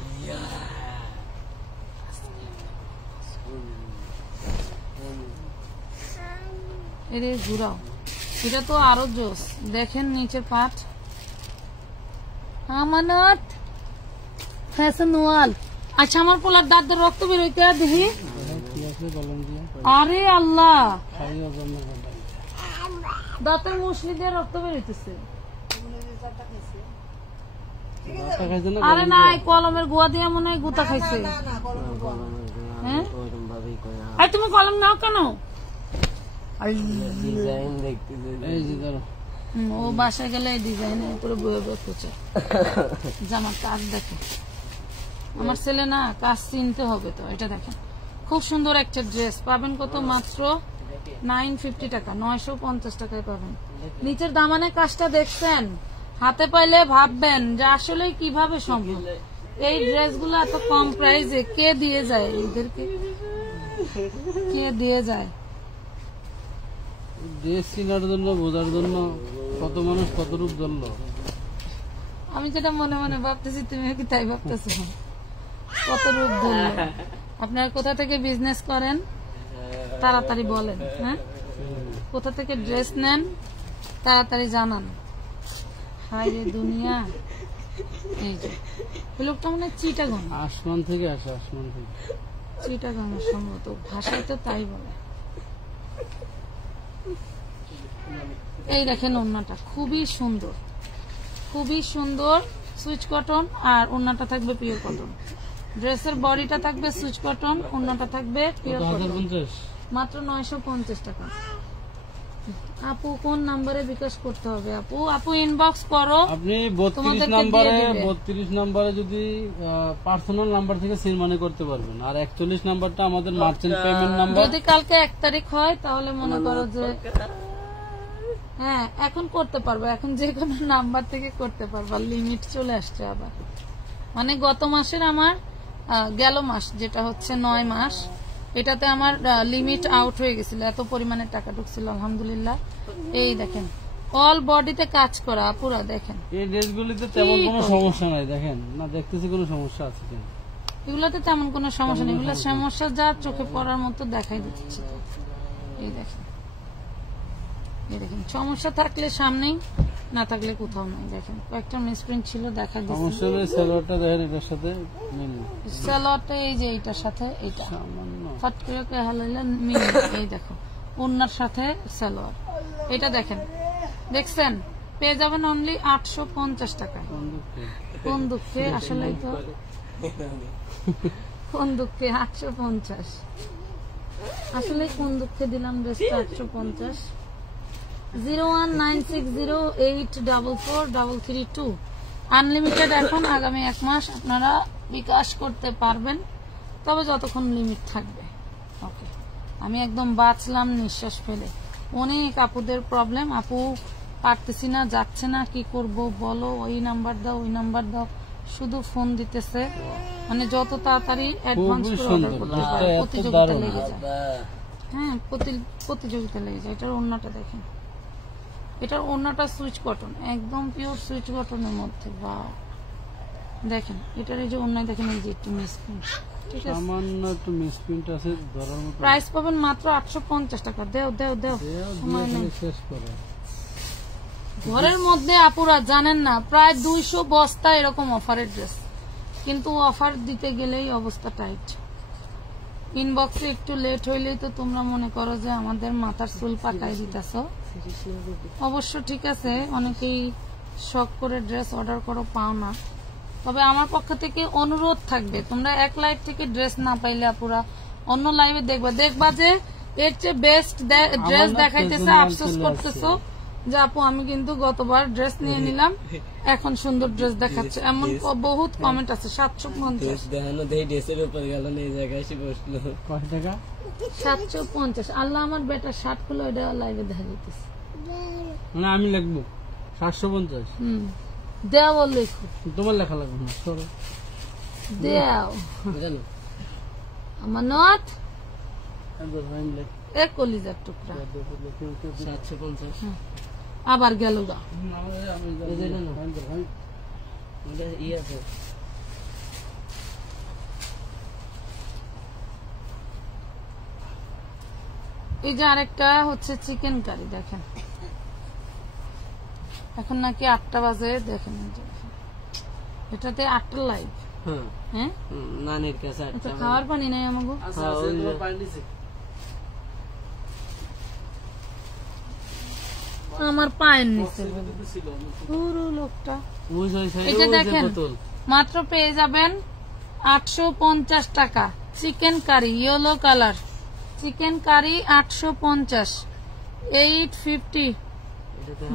এর ঘুরাও, এটা তো আরো জোস। দেখেন নিচের পাট, আমানত ফ্যাশন ওয়াল। আচ্ছা, আমার পোলার দাঁত দিয়ে রক্ত বেরোইতে দেখি। আরে আল্লাহ, দাঁতের মুসলি দিয়ে রক্ত বেরোইতেছে। আরে নাই, কলমের গোয়া দিয়ে মনে হয় গুতা খাইছে। হ্যাঁ, তুমি কলম নাও কেন? ও বাসায় গেলে এই ডিজাইনের উপরে বয়ে বয়ে খুঁজে জামার কাজ দেখে। আমার ছেলে না কাজ চিনতে হবে তো। এটা দেখেন খুব সুন্দর একটা ড্রেস পাবেন কত? মাত্র 950 টাকা, 950 টাকায় পাবেন। নিচের দামানে কাজটা দেখছেন? হাতে পাইলে ভাববেন যে আসলে কিভাবে সম্ভব এই ড্রেসগুলো এত কম প্রাইসে কে দিয়ে যায়? এদেরকে কে দিয়ে যায়? ড্রেস কেনার জন্য, বোঝার জন্য কত মানুষ কত রূপ ধরলো। আমি যেটা মনে মনে ভাবতেছি তুমি কি তাই ভাবতেছো? কত রূপ ধরলো। আপনারা কোথা থেকে বিজনেস করেন তাড়াতাড়ি বলেন। হ্যাঁ, কোথা থেকে ড্রেস নেন তাড়াতাড়ি জানান। হায় রে দুনিয়া। এই যে লোকটা মনে হয় চিটাগং, আসমান থেকে আসে, আসমান থেকে। চিটাগং সম্ভবত, ভাষায় তো তাই বলে। এই দেখেন ওড়নাটা খুবই সুন্দর, খুবই সুন্দর সুইচ কটন, আর ওড়নাটা থাকবে পিওর কটন। ড্রেসের বডিটা থাকবে সুইচ কটন, ওড়নাটা থাকবে পিওর কটন। মাত্র 950 টাকা। আপু কোন নাম্বারে বিকাশ করতে হবে? আপু আপু ইনবক্স করো। আপনি 32 নাম্বারে যদি পার্সোনাল নাম্বার থেকে সিম মানি করতে পারবেন, আর 41 নাম্বারটা আমাদের মার্চেন্ট পেমেন্ট নাম্বার। যদি কালকে 1 তারিখ হয় তাহলে মনে করো যে হ্যাঁ এখন করতে পারবো, এখন যে কোনো নাম্বার থেকে করতে পারবো। লিমিট চলে আসছে আবার, মানে গত মাসের আমার গেল মাস যেটা হচ্ছে 9 মাস, এটাতে আমার লিমিট আউট হয়ে গেছিল, এত পরিমাণে টাকা ঢুকছিল। আলহামদুলিল্লাহ। এই দেখেন অল বডিতে কাজ করা পুরা। দেখেন এই ড্রেসগুলিতে তেমন কোনো সমস্যা নাই। দেখেন না, দেখতেছি কোনো সমস্যা আছে কিনা। এগুলোতে তেমন কোনো সমস্যা নেই, এগুলো সমস্যা যা চোখে পড়ার মতো দেখাই দিচ্ছে। এই দেখেন, এই দেখেন সমস্যা থাকলে সামনেই, না থাকলে কোথাও নাই। দেখেন কয়েকটা মিসপ্রিন্ট ছিল, দেখা দিচ্ছে। সমস্যা নেই। সালোয়ারটা দেখেন এটার সাথে মিল। সালোয়ারটা এই যে এইটার সাথে এটা সামান্য ফট করে হালাইলে মিল। এই দেখো ওড়নার সাথে সালোয়ার। এটা দেখেন, দেখছেন? পেয়ে যাবেন অনলি 850 টাকা। কোন দুঃখে আসলে তো, কোন দুঃখে 850, আসলে কোন দুঃখে দিলাম ড্রেসটা 850। 01960844432 আনলিমিটেড। এখন আগামী 1 মাস আপনারা বিকাশ করতে পারবেন, তবে যতক্ষণ লিমিট থাকবে। ওকে, আমি একদম বাঁচলাম নিঃশ্বাস ফেলে। অনেক আপুদের প্রবলেম, আপু পারতেছি না, যাচ্ছে না, কি করব বলো, ওই নাম্বার দাও, ওই নাম্বার দাও, শুধু ফোন দিতেছে। মানে যত তাড়াতাড়ি অ্যাডভান্স করে অর্ডার করতে পারে, প্রতিযোগিতা লেগে যায়। হ্যাঁ, প্রতিযোগিতা লেগে যায়। এটার ওড়নাটা দেখেন, এটার ওড়নাটা সুইচ কটন, একদম পিওর সুইচ কটনের মধ্যে। বা দেখেন এটার এই যে ওড়নায় দেখেন, এই যে একটু মিসপ্রিন্ট, ঠিক আছে, সামান্য একটু মিসপ্রিন্ট আছে ধরার মতো। প্রাইস পাবেন মাত্র 850 টাকা। দেও দেও দেও, সময় নেই। শেষ করে ঘরের মধ্যে আপুরা জানেন না, প্রায় 200 বস্তা এরকম অফারের ড্রেস, কিন্তু অফার দিতে গেলেই অবস্থা টাইট। ইনবক্সে একটু লেট হইলেই তো তোমরা মনে করো যে আমাদের মাথার চুল পাকাই দিতেছ। অবশ্য ঠিক আছে, অনেকেই শখ করে ড্রেস অর্ডার করো, পাও না। তবে আমার পক্ষ থেকে অনুরোধ থাকবে, তোমরা এক লাইভ থেকে ড্রেস না পাইলে আপুরা অন্য লাইভে দেখবা যে এর চেয়ে বেস্ট ড্রেস দেখাইতেছে, আফসোস করতেছো যে আপু আমি কিন্তু গতবার ড্রেস নিয়ে নিলাম, এখন সুন্দর ড্রেস দেখাচ্ছে। এমন বহুত কমেন্ট আছে। 750। আল্লাহ আমার বেটা শার্ট খুলে ওইটা লাইভে দেখা যেতেছে। মানে আমি লিখবো 750। দেও লেখো, তোমার লেখা লাগবে না, সরো দেও আমার নথ এক কলিজার টুকরা। 750 আবার গেল গা। এই যে আরেকটা হচ্ছে চিকেন কারি। দেখেন এখন নাকি 8টা বাজে। দেখেন এটাতে 8টা লাইভ। হ্যাঁ, নানির কাছে খাওয়ার পানি নাই আমাকে। আমার পায়ের নিচে পুরো লোকটা। এটা দেখেন মাত্র পেয়ে যাবেন 850 টাকা। Chicken curry yellow colour, chicken curry 850, 850,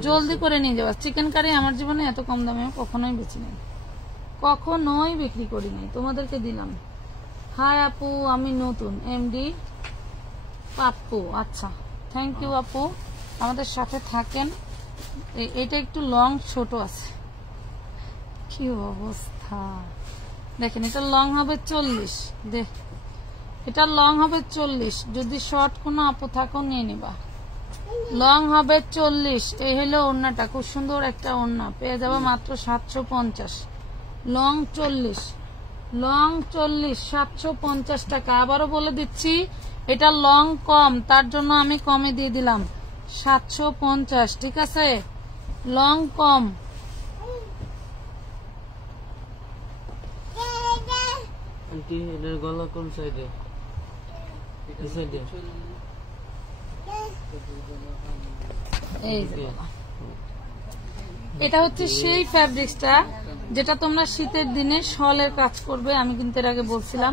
জলদি করে নিয়ে যাওয়া। চিকেন কারি আমার জীবনে এত কম দামে কখনোই বেচি নাই, কখনোই বিক্রি করি নাই, তোমাদেরকে দিলাম। হাই আপু, আমি নতুন এমডি পাপ্পু। আচ্ছা, থ্যাংক ইউ আপু, আমাদের সাথে থাকেন। এটা একটু লং ছোট আছে, কি অবস্থা দেখেন। এটা লং হবে 40, দেখ এটা লং হবে 40। যদি শর্ট কোনো আপু থাকো নিয়ে নিবা। লং হবে 40। এই হলো ওড়নাটা, খুব সুন্দর একটা ওড়না, পেয়ে যাবে মাত্র 750। লং 40, লং 40, 750 টাকা। আবারও বলে দিচ্ছি, এটা লং কম, তার জন্য আমি কমে দিয়ে দিলাম 750, ঠিক আছে? লং কম। আন্টি এটার গলা কোন সাইডে? এই সাইডে। এই যে এটা হচ্ছে সেই ফ্যাব্রিক্সটা যেটা তোমরা শীতের দিনে শলের কাজ করবে। আমি কিন্তু এর আগে বলছিলাম,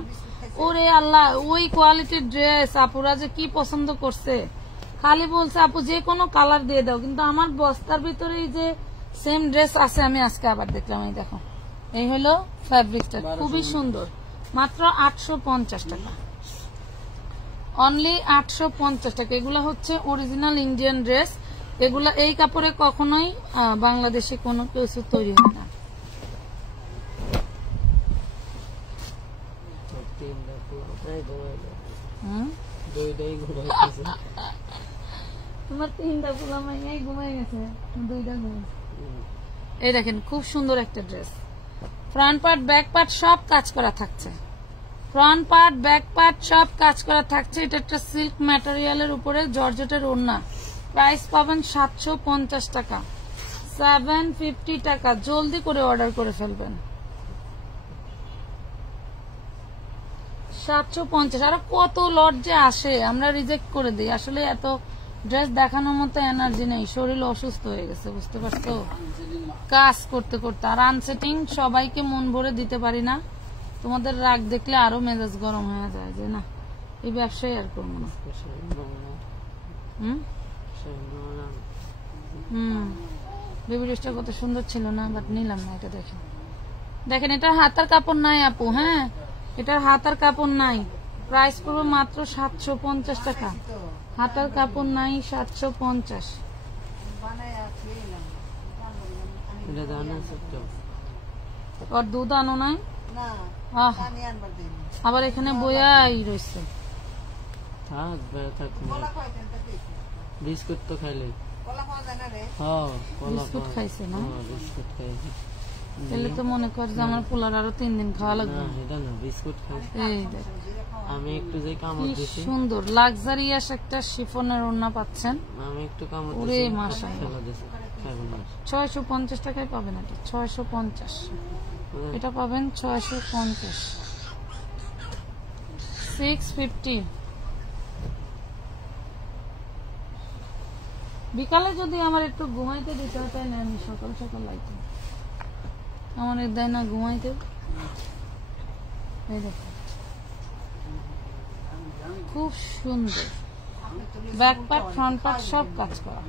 ওরে আল্লাহ, ওই কোয়ালিটির ড্রেস আপুরা যে কি পছন্দ করছে। খালি বলছে আপু যে কোনো কালার দিয়ে দাও, কিন্তু আমার বস্তার ভিতরে যে সেম ড্রেস আছে আমি আজকে আবার দেখলাম। এই দেখো, এই হলো ফ্যাব্রিক্সটা, খুবই সুন্দর, মাত্র 850 টাকা, অনলি 850 টাকা। এগুলা হচ্ছে অরিজিনাল ইন্ডিয়ান ড্রেস। এগুলা এই কাপড়ে কখনোই বাংলাদেশে কোনো কিছু তৈরি হয় না। তোমার 3টা পোলা মাইয়াই ঘুমাই গেছে, 2টা ঘুমাই। এই দেখেন, খুব সুন্দর একটা dress, front part back part সব কাজ করা থাকছে। ফ্রন্ট পার্ট ব্যাক পার্ট সব কাজ করা থাকছে। এটা একটা সিল্ক ম্যাটেরিয়ালের উপরে জর্জেটের ওড়না। প্রাইস পাবেন 750 টাকা, 750 টাকা। জলদি করে অর্ডার করে ফেলবেন। 750। আর কত লট যে আসে, আমরা রিজেক্ট করে দিই। আসলে এত ড্রেস দেখানোর মতো এনার্জি নেই, শরীর অসুস্থ হয়ে গেছে, বুঝতে পারছো, কাজ করতে করতে। আর আনসেটিং সবাইকে মন ভরে দিতে পারি না। তোমাদের রাগ দেখলে আরো মেজাজ গরম হয়ে যায়, যে না এই ব্যবসায় আর করবো না। বেবি ড্রেসটা কত সুন্দর ছিল না, বাট নিলাম না। এটা দেখেন, দেখেন এটার হাতার কাপড় নাই আপু, হ্যাঁ এটার হাতার কাপড় নাই। প্রাইস পড়বে মাত্র 750 টাকা। হাতার কাপড় নাই, 750। আর দুধ আনো নাই? আবার এখানে বইয়াই রয়েছে। বিস্কুট তো খাইলে, বিস্কুট খাইছে না? তাহলে তো মনে কর যে আমার পোলার আরো 3 দিন খাওয়া লাগবে। বিস্কুট খাইছে। এই দেখ, আমি একটু যে কামড় দিছি, সুন্দর লাক্সারিয়াস একটা শিফনের ওড়না পাচ্ছেন। আমি একটু কামড় দিছি, ওরে মাশাআল্লাহ, 650 টাকায় পাবেন এটা, 650। এটা পাবেন 650, 650। বিকালে যদি আমার একটু ঘুমাইতে দিতে হয়, তাই না আমি সকাল সকাল লাইতাম, আমার দেয় না ঘুমাইতে। এই দেখো, খুব সুন্দর। ব্যাক পার্ট ফ্রন্ট পার্ট সব কাজ করা,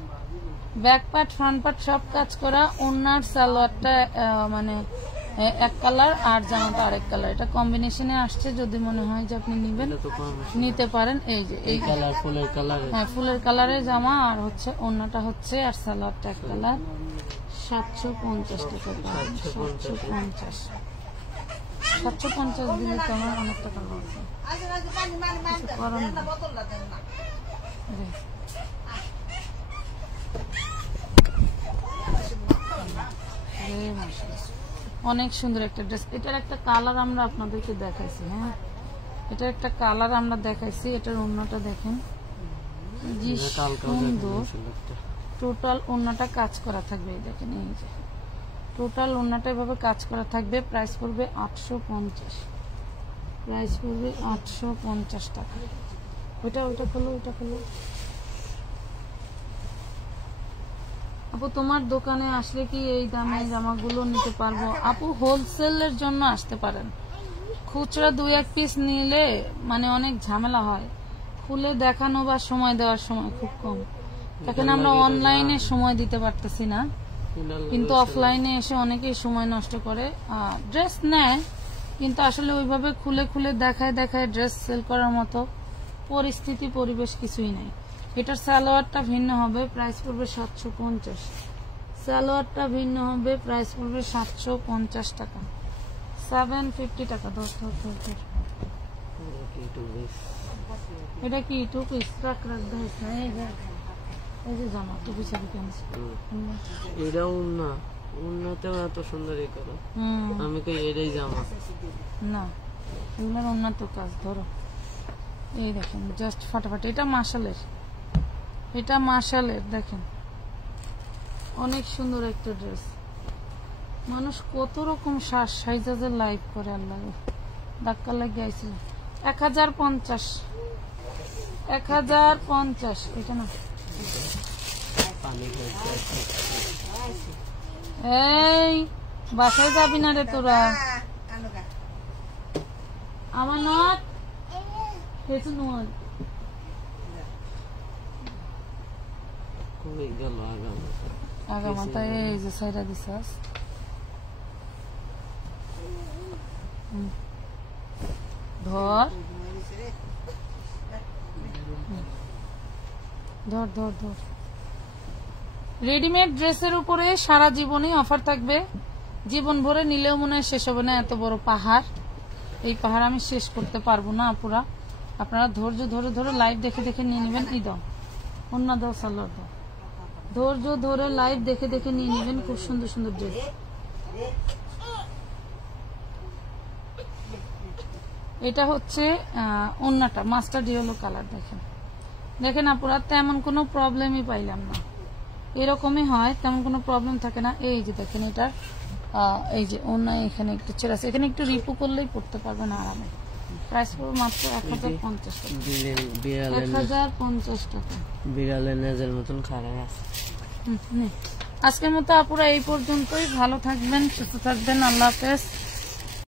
ব্যাক পার্ট ফ্রন্ট পার্ট সব কাজ করা। ওনার সালোয়ারটা মানে এক কালার আর জামাটা আরেক কালার, এটা কম্বিনেশনে আসছে। যদি মনে হয় যে আপনি নিবেন নিতে পারেন। এই যে এই কালার, ফুলের কালার, হ্যাঁ ফুলের কালারের জামা, আর হচ্ছে ওনাটা হচ্ছে আর সালোয়ারটা এক কালার। 750 টাকা, 750। 750 দিলে তো আমার অনেক টাকা লাগবে। অনেক সুন্দর একটা ড্রেস। এটার একটা কালার আমরা আপনাদেরকে দেখাইছি, হ্যাঁ এটার একটা কালার আমরা দেখাইছি। এটার ওড়নাটা দেখেন, কি সুন্দর। টোটাল ওড়নাটা কাজ করা থাকবে, এই দেখেন, এই যে টোটাল ওড়নাটা এভাবে কাজ করা থাকবে। প্রাইস পড়বে 850, প্রাইস পড়বে 850 টাকা। ওইটা খোলো, ওইটা খোলো। আপু তোমার দোকানে আসলে কি এই দামে জামাগুলো নিতে পারবো? আপু হোলসেলের জন্য আসতে পারেন, খুচরা 2-1 পিস নিলে মানে অনেক ঝামেলা হয়, খুলে দেখানো বা সময় দেওয়ার সময় খুব কম। এখন আমরা অনলাইনে সময় দিতে পারতেছি না, কিন্তু অফলাইনে এসে অনেকেই সময় নষ্ট করে, ড্রেস নেয় কিন্তু আসলে ওইভাবে খুলে খুলে দেখায় দেখায় ড্রেস সেল করার মতো পরিস্থিতি পরিবেশ কিছুই নাই। এটার সালোয়ারটা ভিন্ন হবে, প্রাইস পড়বে 750। সালোয়ারটা ভিন্ন হবে, প্রাইস পড়বে 750 টাকা, 750 টাকা। এটা কি টু পিস রাখ দিস না? এই যে জামা টু পিস এটাও না, উন্নতেও এত সুন্দরই করো। আমি কই এটাই জামা না, এগুলোর উন্নত কাজ। ধরো এই দেখেন জাস্ট ফাটাফাটি। এটা মাশালের, এটা মাশালের দেখেন, অনেক সুন্দর একটা ড্রেস। মানুষ কত রকম সাইজের লাইভ করে, আল্লাহ ধাক্কা লেগে আইছিল। 1050, 1050। এটা না, এই বাসায় যাবি না রে তোরা? আমার নট আগামাতায় এই যে সাইডা দিছাস। ধর ধর ধর ধর। রেডিমেড ড্রেসের উপরে সারা জীবনে অফার থাকবে, জীবন ভরে নিলেও মনে হয় শেষ হবে না। এত বড় পাহাড়, এই পাহাড় আমি শেষ করতে পারবো না আপুরা। আপনারা ধৈর্য ধরে ধরে লাইভ দেখে দেখে নিয়ে নেবেন। এই দাও অন্য দাও, সালোয়ার দাও। ধৈর্য ধরে লাইভ দেখে দেখে নিয়ে নেবেন, খুব সুন্দর সুন্দর ড্রেস। এটা হচ্ছে ওন্নাটা মাস্টার্ড ইয়েলো কালার। দেখেন দেখেন আপুরা, তেমন কোনো প্রবলেমই পাইলাম না। এরকমই হয়, তেমন কোনো প্রবলেম থাকে না। এই যে দেখেন এটা এই যে ওন্না এখানে একটু ছেড়ে আছে, এখানে একটু রিপু করলেই পড়তে পারবেন আরামে। প্রাইস পড়বে মাত্র 1050 টাকা, 1050 টাকা। বিড়ালের নেজের মতন খাড়ায় আছে। আজকের মতো আপুরা এই পর্যন্তই। ভালো থাকবেন, সুস্থ থাকবেন, আল্লাহ হাফেজ।